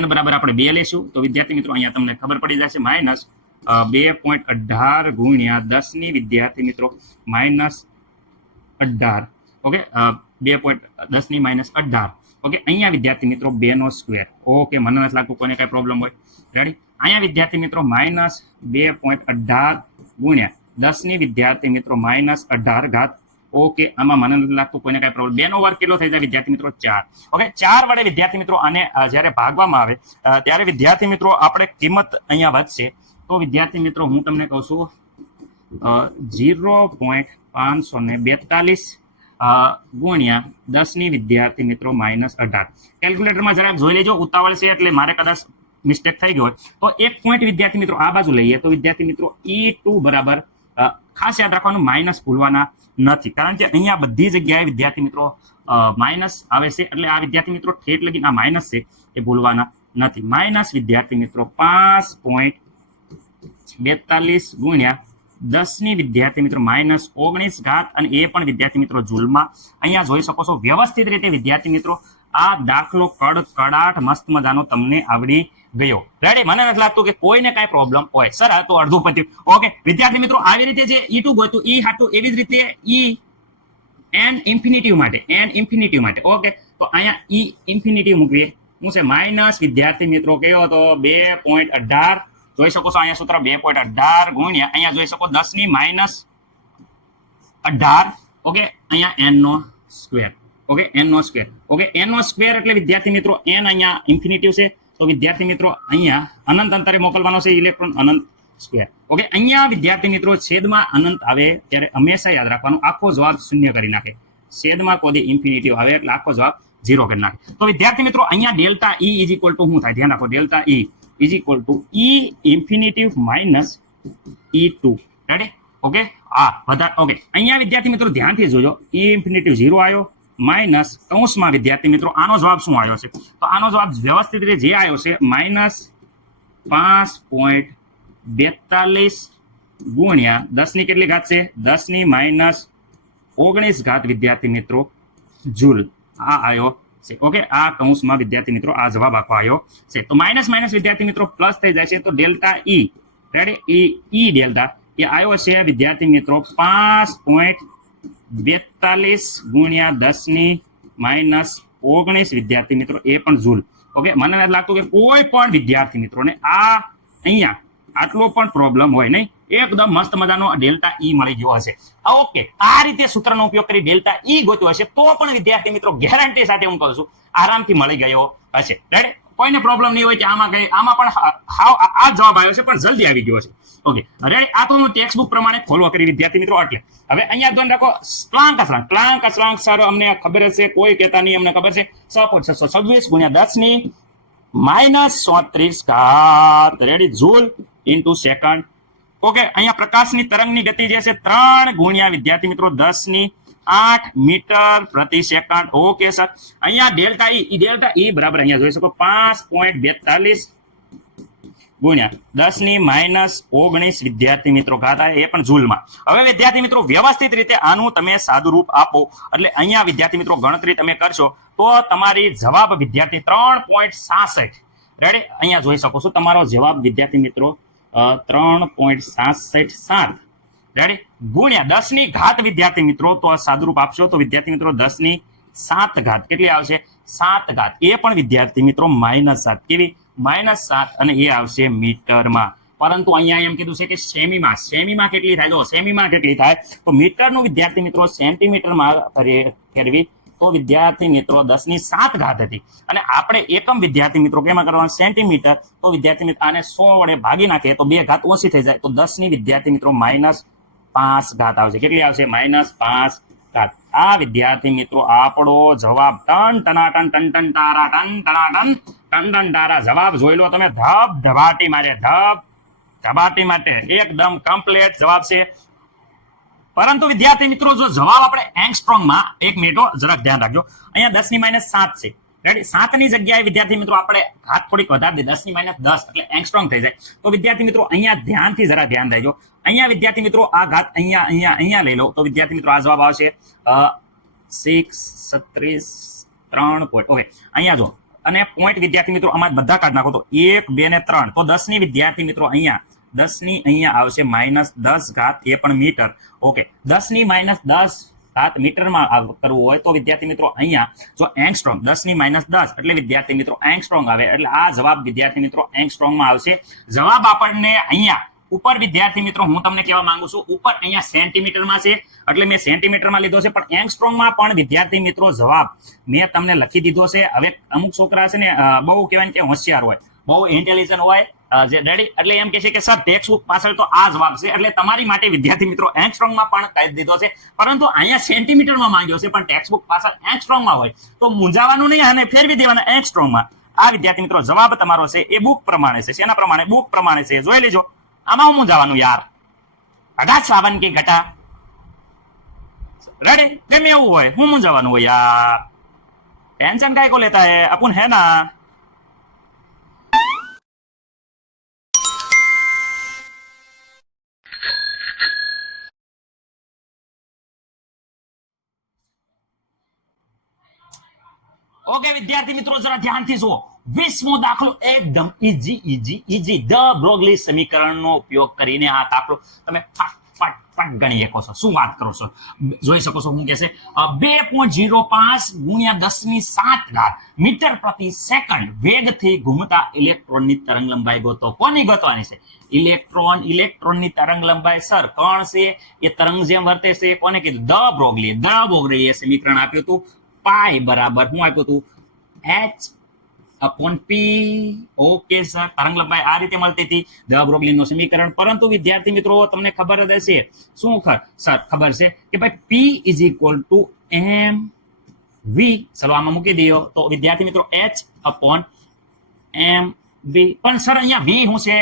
n બરાબર આપણે 2 લેશું. તો વિદ્યાર્થી મિત્રો અહીંયા તમને ખબર પડી જશે -2.18 ગુણ્યા 10 ની વિદ્યાર્થી મિત્રો -18. ઓકે. 2.10 ની -18. ઓકે. અહીંયા વિદ્યાર્થી મિત્રો 2 નો સ્ક્વેર. ઓકે. મને નથી લાગતું કોઈને કઈ પ્રોબ્લેમ હોય. રેડી? અહીંયા વિદ્યાર્થી મિત્રો -2.18 ગુણ્યા 10 ની વિદ્યાર્થી મિત્રો -18 ઘાત. ઓકે. આમાં મને નથી લાગતું કોઈને કઈ પ્રોબ્લેમ. 2 નો વર્ગ કેટલો થઈ જાય વિદ્યાર્થી મિત્રો? 4. ઓકે. 4 વડે વિદ્યાર્થી મિત્રો આને જ્યારે ભાગવામાં આવે ત્યારે વિદ્યાર્થી મિત્રો આપણે કિંમત અહીંયા વધશે. તો વિદ્યાર્થી મિત્રો હું તમને કહું છું 0.542 ગુણ્યા 10 ની વિદ્યાર્થી મિત્રો -18. કેલ્ક્યુલેટરમાં જરાક જોઈ લેજો, ઉતાવળ છે એટલે મારે કદાચ મિસ્ટેક થઈ ગયો હોય. તો એક પોઈન્ટ વિદ્યાર્થી મિત્રો આ બાજુ લઈએ તો વિદ્યાર્થી મિત્રો E2 બરાબર, ખાસ યાદ રાખવાનું, માઇનસ ભૂલવાના નથી. કારણ કે અહીંયા બધી જગ્યાએ વિદ્યાર્થી મિત્રો માઇનસ આવે છે. એટલે આ વિદ્યાર્થી મિત્રો ઠેઠ લગી આ માઇનસ છે એ ભૂલવાના નથી. માઇનસ વિદ્યાર્થી મિત્રો 5.42 ગુણ્યા 10 ની વિદ્યાર્થી મિત્રો -19 ઘાત. અને એ પણ વિદ્યાર્થી મિત્રો જૂલમાં. અહીંયા જોઈ શકો છો વ્યવસ્થિત રીતે વિદ્યાર્થી મિત્રો આ દાખલો કડાટ મસ્ત મજાનો તમને આવડી ગયો. રેડી? મને નથી લાગતું કે કોઈને કઈ પ્રોબ્લેમ હોય. સર આ તો અડધું પત્યું. ઓકે. વિદ્યાર્થી મિત્રો આવી રીતે જે E2 ગોતું E હાટું, એવી જ રીતે n ઇન્ફિનિટિવ માટે. ઓકે. તો અહીંયા E ઇન્ફિનિટિવ મૂકીએ. હું છે માઇનસ વિદ્યાર્થી મિત્રો કયો હતો? 2.18. જોઈ શકો છો અહીંયા સૂત્ર 2.18 ગુણ્યા અહીંયા જોઈ શકો 10 ની -18. ઓકે. અહીંયા n નો સ્ક્વેર. ઓકે. n નો સ્ક્વેર. ઓકે. n નો સ્ક્વેર એટલે વિદ્યાર્થી મિત્રો n અહીંયા ઇન્ફિનિટિવ છે. તો વિદ્યાર્થી મિત્રો અહીંયા અનંત અંતરે મોકલવાનો છે ઇલેક્ટ્રોન, અનંત સ્ક્વેર. ઓકે. અહીંયા વિદ્યાર્થી મિત્રો છેદમાં અનંત આવે ત્યારે હંમેશા યાદ રાખવાનું આખો જવાબ શૂન્ય કરી નાખે. છેદમાં કોઈ ઇન્ફિનિટિવ આવે એટલે આખો જવાબ 0 કરી નાખે. તો વિદ્યાર્થી મિત્રો અહીંયા ડેલ્ટા E = શું થાય? ધ્યાન રાખો. Delta E = E infinitive minus E2. Ready? Okay. Okay. અહીંયા વિદ્યાર્થી મિત્રો ધ્યાનથી જોજો. E ઇન્ફિનિટિવ 0 આવ્યો, માઇનસ કૌંસમાં વિદ્યાર્થી મિત્રો આનો જવાબ શું આવ્યો છે? તો આનો જવાબ વ્યવસ્થિત રીતે જે આવ્યો છે -5.42 ગુણ્યા 10 ની કેટલી ઘાત છે? 10 ની -19 ઘાત વિદ્યાર્થી મિત્રો જૂલ. આ આવ્યો છે. ઓકે. આ કૌંસમાં વિદ્યાર્થી મિત્રો આ જવાબ આખો આવ્યો છે. તો માઇનસ વિદ્યાર્થી મિત્રો પ્લસ થઈ જાય છે. તો delta E, ready? E delta એ આવ્યો છે વિદ્યાર્થી મિત્રો 5.42 ગુણ્યા 10 ની -19 વિદ્યાર્થી મિત્રો, એ પણ જૂલ. ઓકે. મને નથી લાગતું કે કોઈ પણ વિદ્યાર્થી મિત્રોને આ અહીંયા આટલો પણ પ્રોબ્લેમ હોય નહીં. એકદમ મસ્ત મજાનો ડેલ્ટા E મળી ગયો હશે. ઓકે. આ રીતે સૂત્રનો ઉપયોગ કરી ડેલ્ટા E ગોત્યો હશે તો પણ વિદ્યાર્થી મિત્રો ગેરંટી સાથે હું કહું છું આરામથી મળી ગયો હશે. રેડી? કોઈને પ્રોબ્લેમ નહીં હોય કે આમાં પણ આ જવાબ આવ્યો છે પણ જલ્દી આવી ગયો છે. ઓકે. રેડી? આ તો હું ટેક્સ્ટ બુક પ્રમાણે ફોલો કરી વિદ્યાર્થી મિત્રો. એટલે હવે અહીંયા ધ્યાન રાખો, ક્લાંક અચળાંક સર અમને ખબર હશે, કોઈ કહેતા નહીં, અમને ખબર છે 6.626 ગુણ્યા 10 ની -34 ઘાત. Ready? Joule into second. Okay. અહીંયા પ્રકાશની તરંગની ગતિ જે છે 3 ગુણ્યા વિદ્યાર્થી મિત્રો 10 ની 8 મીટર પ્રતિ સેકન્ડ. Okay sir. અહીંયા ડેલ્ટા E બરાબર અહીંયા જોઈ શકો 5.42 ગુણ્યા 10 ની -19 વિદ્યાર્થી મિત્રો ઘાત આવે, એ પણ જૂલમાં. હવે વિદ્યાર્થી મિત્રો વ્યવસ્થિત રીતે આનું તમે સાદું રૂપ આપો એટલે અહીંયા વિદ્યાર્થી મિત્રો ગણતરી તમે કરશો તો તમારી જવાબ વિદ્યાર્થી 3.66. રેડી? અહીંયા જોઈ શકો છો તમારો જવાબ વિદ્યાર્થી મિત્રો 3.677. રેડી? ગુણ્યા 10 ની ઘાત વિદ્યાર્થી મિત્રો, તો સાદુરૂપ આપશો તો વિદ્યાર્થી મિત્રો 10 ની 7 ઘાત કેટલી આવશે 7 ઘાત એ પણ વિદ્યાર્થી મિત્રો -7 કેવી -7 અને એ આવશે મીટરમાં પરંતુ અહીંયા એમ કીધું છે કે સેમીમાં કેટલી થાય જો સેમીમાં કેટલી થાય તો મીટરનું વિદ્યાર્થી મિત્રો સેન્ટીમીટરમાં ફેરવી તો વિદ્યાર્થી મિત્રો 10⁷ ઘાત હતી અને આપણે એકમ વિદ્યાર્થી મિત્રો કેમાં કરવાનું સેન્ટીમીટર તો વિદ્યાર્થી મિત્રો આને 100 વડે ભાગી નાખીએ તો 2 ઘાત ઓછી થઈ જાય તો 10 ની વિદ્યાર્થી મિત્રો -5 ઘાત આવશે કેટલી આવશે -5 ઘાત આ વિદ્યાર્થી મિત્રો આપણો જવાબ ટન ટનાટન ટન ટન તારા ટન ટનાટન ટન ટન તારા જવાબ જોઈ લો તમે ધબધબાટી મારે ધબધબાટી માટે એકદમ કમ્પ્લીટ જવાબ છે પરંતુ વિદ્યાર્થી મિત્રો જો જવાબ આપણે એંગસ્ટ્રોંગમાં 1 મિનિટ જરાક ધ્યાન રાખજો અહીંયા 10⁻7 છે રેડી 7 ની જગ્યાએ વિદ્યાર્થી મિત્રો આપણે ઘાત થોડીક વધારી દે 10⁻10 એટલે એંગસ્ટ્રોંગ થઈ જાય તો વિદ્યાર્થી મિત્રો અહીંયા ધ્યાનથી જરા ધ્યાન દેજો અહીંયા વિદ્યાર્થી મિત્રો આ ઘાત અહીંયા લઈ લો તો વિદ્યાર્થી મિત્રો આ જવાબ આવશે 6 36 3 પોઈન્ટ ઓકે અહીંયા જો અને પોઈન્ટ વિદ્યાર્થી મિત્રો આમાં બધા કાઢ નાખો તો 1 2 ને 3 તો 10 ની વિદ્યાર્થી મિત્રો અહીંયા 10 ની અહીંયા આવશે -10 ઘાત એ પણ મીટર ઓકે 10 ની -10 ઘાત મીટરમાં કરવું હોય તો વિદ્યાર્થી મિત્રો અહીંયા જો એંગસ્ટ્રોંગ 10 ની -10 એટલે વિદ્યાર્થી મિત્રો એંગસ્ટ્રોંગ આવે એટલે આ જવાબ વિદ્યાર્થી મિત્રો એંગસ્ટ્રોંગમાં આવશે જવાબ આપણને અહીંયા ઉપર વિદ્યાર્થી મિત્રો હું તમને કહેવા માંગુ છું ઉપર અહીંયા સેન્ટીમીટરમાં છે એટલે મેં સેન્ટીમીટરમાં લીધો છે પણ એંગસ્ટ્રોંગમાં પણ વિદ્યાર્થી મિત્રો જવાબ મેં તમને લખી દીધો છે હવે અમુક છોકરા છે ને બહુ કહેવાય કે હોશિયાર હોય બહુ ઇન્ટેલિજન્ટ હોય જે રેડી એટલે એમ કહે છે કે સર ટેક્સ્ટ બુક પાછળ તો આ જવાબ છે એટલે તમારી માટે વિદ્યાર્થી મિત્રો એંગસ્ટ્રોંગમાં પણ કહી દીધો છે પરંતુ અહીંયા સેન્ટીમીટરમાં માંગ્યો છે પણ ટેક્સ્ટ બુક પાછળ એંગસ્ટ્રોંગમાં હોય તો મૂંઝાવાનું નહીં અને ફેરવી દેવાના એંગસ્ટ્રોંગમાં આ વિદ્યાર્થી મિત્રો જવાબ તમારો છે એ બુક પ્રમાણે છે શેના પ્રમાણે બુક પ્રમાણે છે જોઈ લેજો આમાં હું જવાનું યાર અગા સાવન કે ઘટા રેડી ગમે એવું હોય હું જવાનું હોય યાર ટેન્શન કાहे को लेता है अपन है ना ओके विद्यार्थी मित्रों जरा ध्यान થી જુઓ 20મો દાખલો એકદમ ઈજી ધ બ્રોગલી સમીકરણનો ઉપયોગ કરીને આ દાખલો તમે ફટ ગણી શકો છો શું વાત કરો છો જોઈ શકો છો હું કહે છે 2.05 ગુણ્યા 10⁷ ઘાત મીટર પ્રતિ સેકન્ડ વેગથી ઘૂમતા ઇલેક્ટ્રોનની તરંગ લંબાઈ ગોતો કોની ગોતવાની છે ઇલેક્ટ્રોનની તરંગ લંબાઈ સર કોણ છે એ તરંગ જેમ વર્તે છે કોને કીધું ધ બ્રોગલી એ સમીકરણ આપ્યું હતું પાઈ બરાબર હું આપ્યું હતું h/p ઓકે સર તરંગ લંબાઈ આ રીતે મળતી હતી ધ બ્રોગલીનું સમીકરણ પરંતુ વિદ્યાર્થી મિત્રો તમને ખબર જ હશે શું સર ખબર છે કે ભાઈ p mv ચલો આમાં મૂકી દો તો વિદ્યાર્થી મિત્રો h/mv પણ સર અહીંયા v શું છે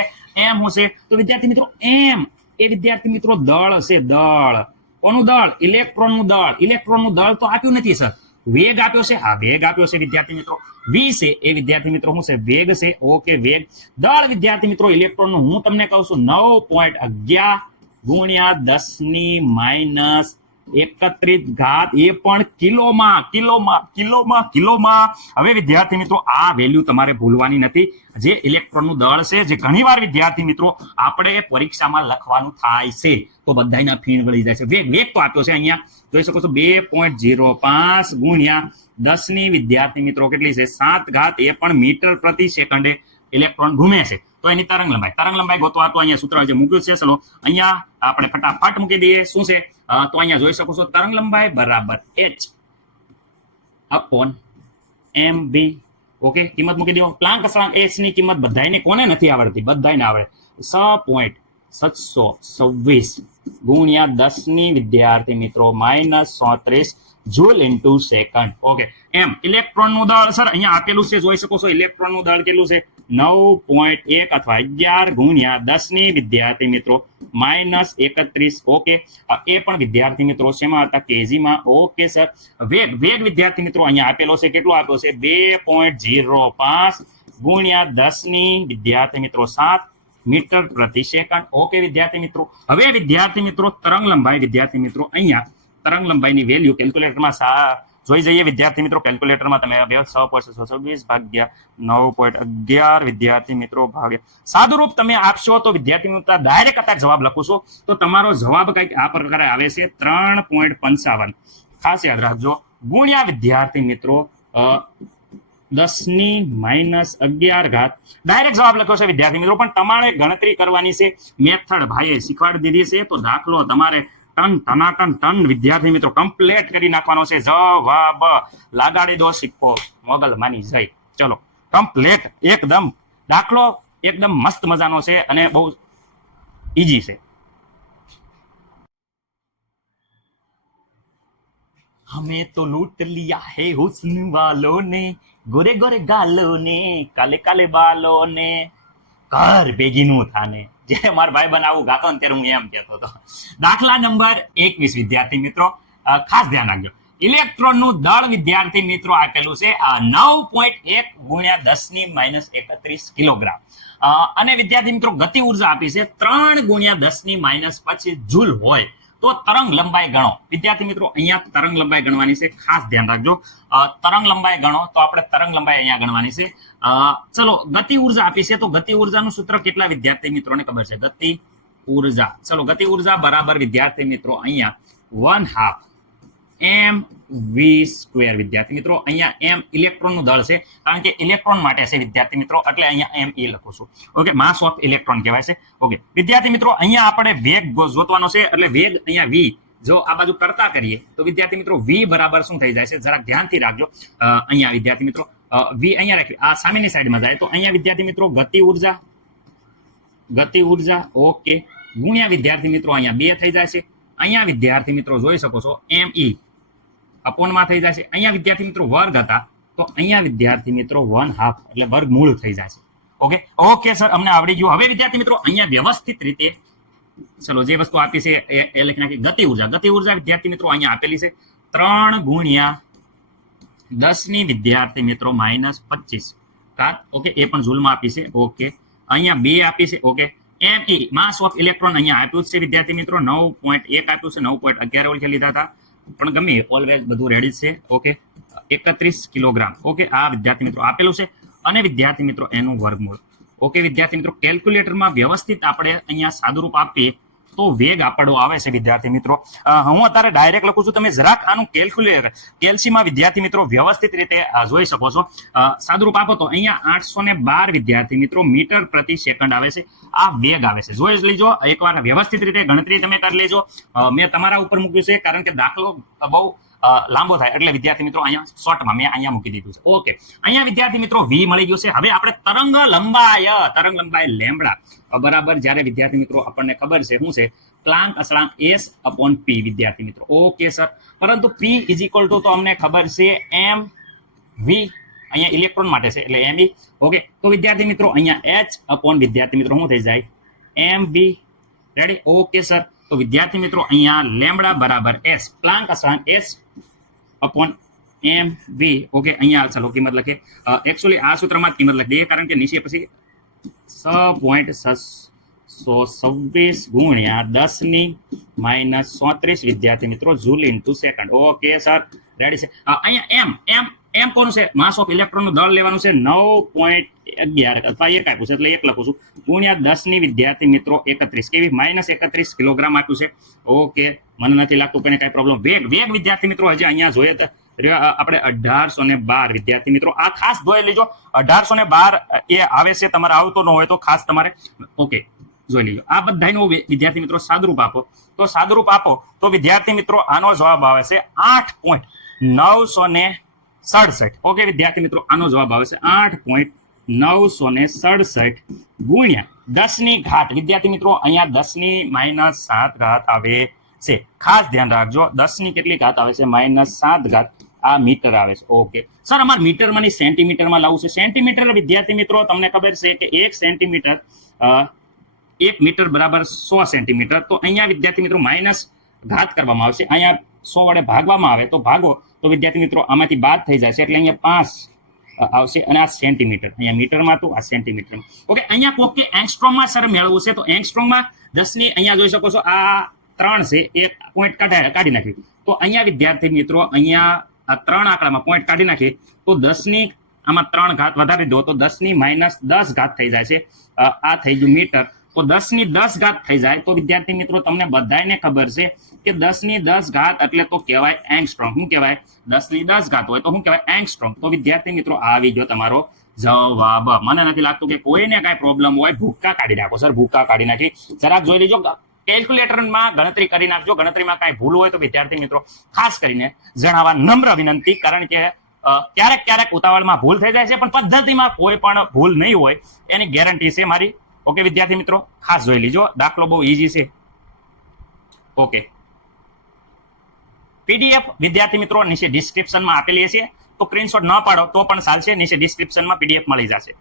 m શું છે તો વિદ્યાર્થી મિત્રો m એ વિદ્યાર્થી મિત્રો દળ છે દળ કોનું દળ ઇલેક્ટ્રોનનું દળ તો આપ્યું નથી સર વેગ આપ્યો છે હા વેગ આપ્યો છે વિદ્યાર્થી મિત્રો v છે એ વિદ્યાર્થી મિત્રો શું છે વેગ છે ઓકે વેગ દળ વિદ્યાર્થી મિત્રો ઇલેક્ટ્રોનનું હું તમને કહું છું 9.11 ગુણ્યા 10⁻31 ઘાત એ પણ કિલોમાં હવે વિદ્યાર્થી મિત્રો આ વેલ્યુ તમારે ભૂલવાની નથી જે ઇલેક્ટ્રોનનું દળ છે જે ઘણીવાર વિદ્યાર્થી મિત્રો આપણે પરીક્ષામાં લખવાનું થાય છે તો બધાયના ફીણ વળી જાય છે વેગ તો આપ્યો છે અહીંયા જોઈ શકો છો 2.05 ગુણ્યા 10 ની વિદ્યાર્થી મિત્રો કેટલી છે 7 ઘાત એ પણ મીટર પ્રતિ સેકન્ડે ઇલેક્ટ્રોન ઘૂમે છે તો એની તરંગ લંબાઈ ગોતવા તો અહીંયા સૂત્ર જે મૂક્યું છે ચલો અહીંયા આપણે ફટાફટ મૂકી દઈએ શું છે તો અહીંયા જોઈ શકો છો તરંગ લંબાઈ બરાબર h/mv ઓકે કિંમત મૂકી દો પ્લાન્ક અચળાંક h ની કિંમત બધાયને કોને નથી આવડતી બધાયને આવડે 6.726 ગુણ્યા 10 ની વિદ્યાર્થી મિત્રો -34 જૂલ ઇન્ટુ સેકન્ડ ઓકે એમ ઇલેક્ટ્રોનનું દળ સર અહીંયા આપેલું છે જોઈ શકો છો ઇલેક્ટ્રોનનું દળ કેટલું છે 9.1 અથવા 11 ગુણ્યા 10 ની વિદ્યાર્થી મિત્રો -31 ઓકે એ પણ વિદ્યાર્થી મિત્રો શેમાં હતા કેજીમાં ઓકે સર વેગ વિદ્યાર્થી મિત્રો અહીંયા આપેલો છે કેટલો આપ્યો છે 2.05 ગુણ્યા 10 ની વિદ્યાર્થી મિત્રો 7 મીટર પ્રતિ સેકન્ડ ઓકે વિદ્યાર્થી મિત્રો હવે વિદ્યાર્થી મિત્રો તરંગ લંબાઈ વિદ્યાર્થી મિત્રો અહીંયા તરંગ લંબાઈની વેલ્યુ કેલ્ક્યુલેટરમાં જોઈ જઈએ વિદ્યાર્થી મિત્રો કેલ્ક્યુલેટરમાં તમે 6.626 ભાગ્યા 9.11 વિદ્યાર્થી મિત્રો ભાગ્યા સાદુરૂપ તમે આપશો તો વિદ્યાર્થી મિત્રો ડાયરેક્ટ અત્યારે જવાબ લખો છો તો તમારો જવાબ કંઈક આ પ્રકારે આવે છે 3.55 ખાસ યાદ રાખજો ગુણ્યા વિદ્યાર્થી મિત્રો 10⁻11 ડાયરેક્ટ જવાબ લખ્યો છે વિદ્યાર્થી મિત્રો, પણ તમારે ગણતરી કરવાની છે. મેથડ ભાઈએ શીખવાડી દીધી છે, તો દાખલો તમારે ટન વિદ્યાર્થી મિત્રો કમ્પ્લીટ કરી નાખવાનો છે. જવાબ લગાડી દો સિક્કો મોગલ માની જાય. ચલો કમ્પ્લીટ એકદમ દાખલો એકદમ મસ્ત મજાનો છે અને બહુ ઈઝી છે. हमें तो लूट लिया है हुस्न वालों ने, गोरे गोरे गालों ने, काले काले बालों ने, કર ભેગીનું થાને. જે મારા ભાઈ બનાવું ગાતો ને ત્યારે હું એમ કહેતો હતો. દાખલા નંબર 21 વિદ્યાર્થી મિત્રો ખાસ ધ્યાન રાખજો. ઇલેક્ટ્રોનનું દળ વિદ્યાર્થી મિત્રો આપેલું છે 9.1 ગુણ્યા 10⁻31 કિલોગ્રામ. અને વિદ્યાર્થી મિત્રો ગતિ ઉર્જા આપી છે 3 ગુણ્યા 10⁻25 જૂલ હોય તો તરંગ લંબાઈ ગણો. વિદ્યાર્થી મિત્રો અહીંયા તરંગ લંબાઈ ગણવાની છે, ખાસ ધ્યાન રાખજો. તરંગ લંબાઈ ગણો તો આપણે તરંગ લંબાઈ અહીંયા ગણવાની છે. ચલો ગતિ ઉર્જા આપી છે, તો ગતિ ઉર્જાનું સૂત્ર કેટલા વિદ્યાર્થી મિત્રોને ખબર છે? ગતિ ઉર્જા, ચલો ગતિ ઉર્જા બરાબર વિદ્યાર્થી મિત્રો અહીંયા 1/2 mv સ્ક્વેર. વિદ્યાર્થી મિત્રો અહીંયા m ઇલેક્ટ્રોનનું દળ છે, કારણ કે ઇલેક્ટ્રોન માટે છે વિદ્યાર્થી મિત્રો, એટલે અહીંયા me લખું છું. ઓકે, માસ ઓફ ઇલેક્ટ્રોન કહેવાય છે. ઓકે વિદ્યાર્થી મિત્રો અહીંયા આપણે વેગ ગોતવાનો છે, એટલે વેગ અહીંયા v જો આ બાજુ કરતા કરીએ તો વિદ્યાર્થી મિત્રો v બરાબર શું થઈ જાય છે? જરાક ધ્યાનથી રાખજો. અહીંયા વિદ્યાર્થી મિત્રો v અહીંયા રાખી આ સામેની સાઈડમાં જાય તો અહીંયા વિદ્યાર્થી મિત્રો ગતિ ઉર્જા ઓકે ગુણ્યા વિદ્યાર્થી મિત્રો અહીંયા 2 થઈ જાય છે. અહીંયા વિદ્યાર્થી મિત્રો જોઈ શકો છો me અપોનમાં થઈ જાય છે. અહીંયા વિદ્યાર્થી મિત્રો વર્ગ હતા તો અહીંયા વિદ્યાર્થી મિત્રો 1/2 એટલે વર્ગમૂળ થઈ જાય છે. ઓકે ઓકે સર, અમને આવડી ગયું. હવે વિદ્યાર્થી મિત્રો અહીંયા વ્યવસ્થિત રીતે ચલો જે વસ્તુ આપી છે એ લખી નાખી. ગતિ ઉર્જા વિદ્યાર્થી મિત્રો અહીંયા આપેલી છે 3 ગુણ્યા 10 વિદ્યાર્થી મિત્રો -25 ઘાત. ઓકે એ પણ જૂલમાં આપી છે. ઓકે અહીંયા 2 આપી છે. Okay me mass of electron અહીંયા આપ્યું છે વિદ્યાર્થી મિત્રો 9.1 આપ્યું છે. 9.11 ઓળખી લીધા હતા, પણ ગમે ઓલવેઝ બધું રેડી છે. Okay 31 kilogram. ઓકે આ વિદ્યાર્થી મિત્રો આપેલું છે અને વિદ્યાર્થી મિત્રો એનું વર્ગમૂળ. ઓકે વિદ્યાર્થી મિત્રો કેલ્ક્યુલેટરમાં વ્યવસ્થિત આપણે અહીંયા સાદુરૂપ આપીએ તો વેગ આપણો આવે છે વિદ્યાર્થી મિત્રો. હું અત્યારે ડાયરેક્ટ લખું છું, તમે જરાક આનું કેલ્ક્યુલેટર કેલ્સીમાં વિદ્યાર્થી મિત્રો વ્યવસ્થિત રીતે જોઈ શકો છો. સાદુરૂપ આપો તો અહીંયા 812 વિદ્યાર્થી મિત્રો મીટર પ્રતિ સેકન્ડ આવે છે. આ વેગ આવે છે, જોઈ લેજો એકવાર વ્યવસ્થિત રીતે ગણતરી તમે કરી લેજો. મેં તમારા ઉપર મૂક્યું છે કારણ કે દાખલો બહુ લાંબો થાય એટલે વિદ્યાર્થી મિત્રો અહીંયા શોર્ટમાં મેં અહીંયા મૂકી દીધું છે. ઓકે અહીંયા વિદ્યાર્થી મિત્રો v મળી ગયું છે. હવે આપણે તરંગ લંબાઈ લેમ્બડા બરાબર જ્યારે વિદ્યાર્થી મિત્રો આપણને ખબર છે શું છે? પ્લાન્ક અચળાંક s/p વિદ્યાર્થી મિત્રો. ઓકે સર, પરંતુ p = તો અમને ખબર છે mv અહીંયા ઇલેક્ટ્રોન માટે છે એટલે mv. ઓકે તો વિદ્યાર્થી મિત્રો અહીંયા h/ વિદ્યાર્થી મિત્રો શું થઈ જાય? mv. રેડી? ઓકે સર, તો વિદ્યાર્થી મિત્રો અહીંયા લેમ્બડા બરાબર s પ્લાન્ક અચળાંક s/mv. ઓકે અહીંયા ચલો કિંમત લખીએ. એકચ્યુઅલી આ સૂત્રમાં કિંમત લખી દઈએ કારણ કે નીચે પછી 6.626 ગુણ્યા 10⁻34 વિદ્યાર્થી મિત્રો joule into second. Okay sir ready છે. અહીંયા m કોનું છે? માસ ઓફ ઇલેક્ટ્રોનનું દળ લેવાનું છે 9.11 અથવા 1 આપ્યું છે એટલે 1 લખું છું ગુણ્યા 10 વિદ્યાર્થી મિત્રો 31 કેવી -31 કિલોગ્રામ આપ્યું છે. ઓકે મને નથી લાગતું કે કઈ પ્રોબ્લેમ. વેગ વિદ્યાર્થી મિત્રો હજી અહીંયા જોઈએ તો આપણે 1812 વિદ્યાર્થી મિત્રો આ ખાસ જોઈ લેજો. 1812 એ આવે છે, તમારે આવતો ન હોય તો ખાસ તમારે ઓકે જોઈ લેજો. આ બધાનો વિદ્યાર્થી મિત્રો સાદુરૂપ આપો તો વિદ્યાર્થી મિત્રો આનો જવાબ આવે છે 8.967. ઓકે વિદ્યાર્થી મિત્રો આનો જવાબ આવે છે 8.967 ગુણ્યા 10 ઘાત. વિદ્યાર્થી મિત્રો અહીંયા 10⁻7 ઘાત આવે છે. ખાસ ધ્યાન રાખજો 10 કેટલી ઘાત આવે છે? -7 ઘાત. આ મીટર આવે છે. ઓકે સર અમારે મીટરમાં નહીં સેન્ટીમીટરમાં લાવવું છે. સેન્ટીમીટર વિદ્યાર્થી મિત્રો તમને ખબર છે કે 1 સેન્ટીમીટર 1 મીટર બરાબર 100 સેન્ટીમીટર. તો અહીંયા વિદ્યાર્થી મિત્રો માઇનસ ઘાત કરવામાં આવશે. અહીંયા 100 વડે ભાગવામાં આવે તો ભાગો તો વિદ્યાર્થી મિત્રો આમાંથી બાદ થઈ જાય છે એટલે અહીંયા 5 આવશે અને આ સેન્ટીમીટર. અહીંયા મીટરમાં તો આ સેન્ટીમીટર. ઓકે અહીંયા કોકે એંગસ્ટ્રોમમાં સર મેળવવું છે તો એંગસ્ટ્રોમમાં 10 અહીંયા જોઈ શકો છો આ 3 છે, એક પોઈન્ટ કાઢી નાખી તો અહીંયા વિદ્યાર્થી મિત્રો અહીંયા આ 3 આંકડામાં પોઈન્ટ કાઢી નાખી તો 10 આમાં 3 ઘાત વધારી દો તો 10 - 10 ઘાત થઈ જાય છે. આ થઈ ગયું મીટર. તો 10 ની 10 ઘાત થઈ જાય તો વિદ્યાર્થી મિત્રો તમને બધાને ખબર છે કે 10 ની 10 ઘાત એટલે તો કહેવાય એંગસ્ટ્રોમ. શું કહેવાય? 10 ની 10 ઘાત હોય તો શું કહેવાય? એંગસ્ટ્રોમ. તો વિદ્યાર્થી મિત્રો આવી ગયો તમારો જવાબ. મને નથી લાગતું કે કોઈને કાંઈ પ્રોબ્લેમ હોય. ભૂક્કા કાઢી નાખો સર, ભૂક્કા કાઢી નાખી. જરાક જોઈ લીજો, કેલ્ક્યુલેટરમાં ગણતરી કરી નાખજો. ગણતરીમાં કાંઈ ભૂલ હોય તો વિદ્યાર્થી મિત્રો ખાસ કરીને જણાવવા નમ્ર વિનંતી, કારણ કે ક્યારેક ઉતાવળમાં ભૂલ થઈ જાય છે, પણ પદ્ધતિમાં કોઈ પણ ભૂલ નહીં હોય એની ગેરંટી છે મારી. ઓકે વિદ્યાર્થી મિત્રો, ખાસ જોઈ લીજો. દાખલો બહુ ઈઝી છે. ઓકે, પીડીએફ વિદ્યાર્થી મિત્રો નીચે ડિસ્ક્રિપ્શનમાં આપેલી છે, તો સ્ક્રીનશોટ ન પાડો તો પણ ચાલશે. નીચે ડિસ્ક્રિપ્શનમાં પીડીએફ મળી જશે.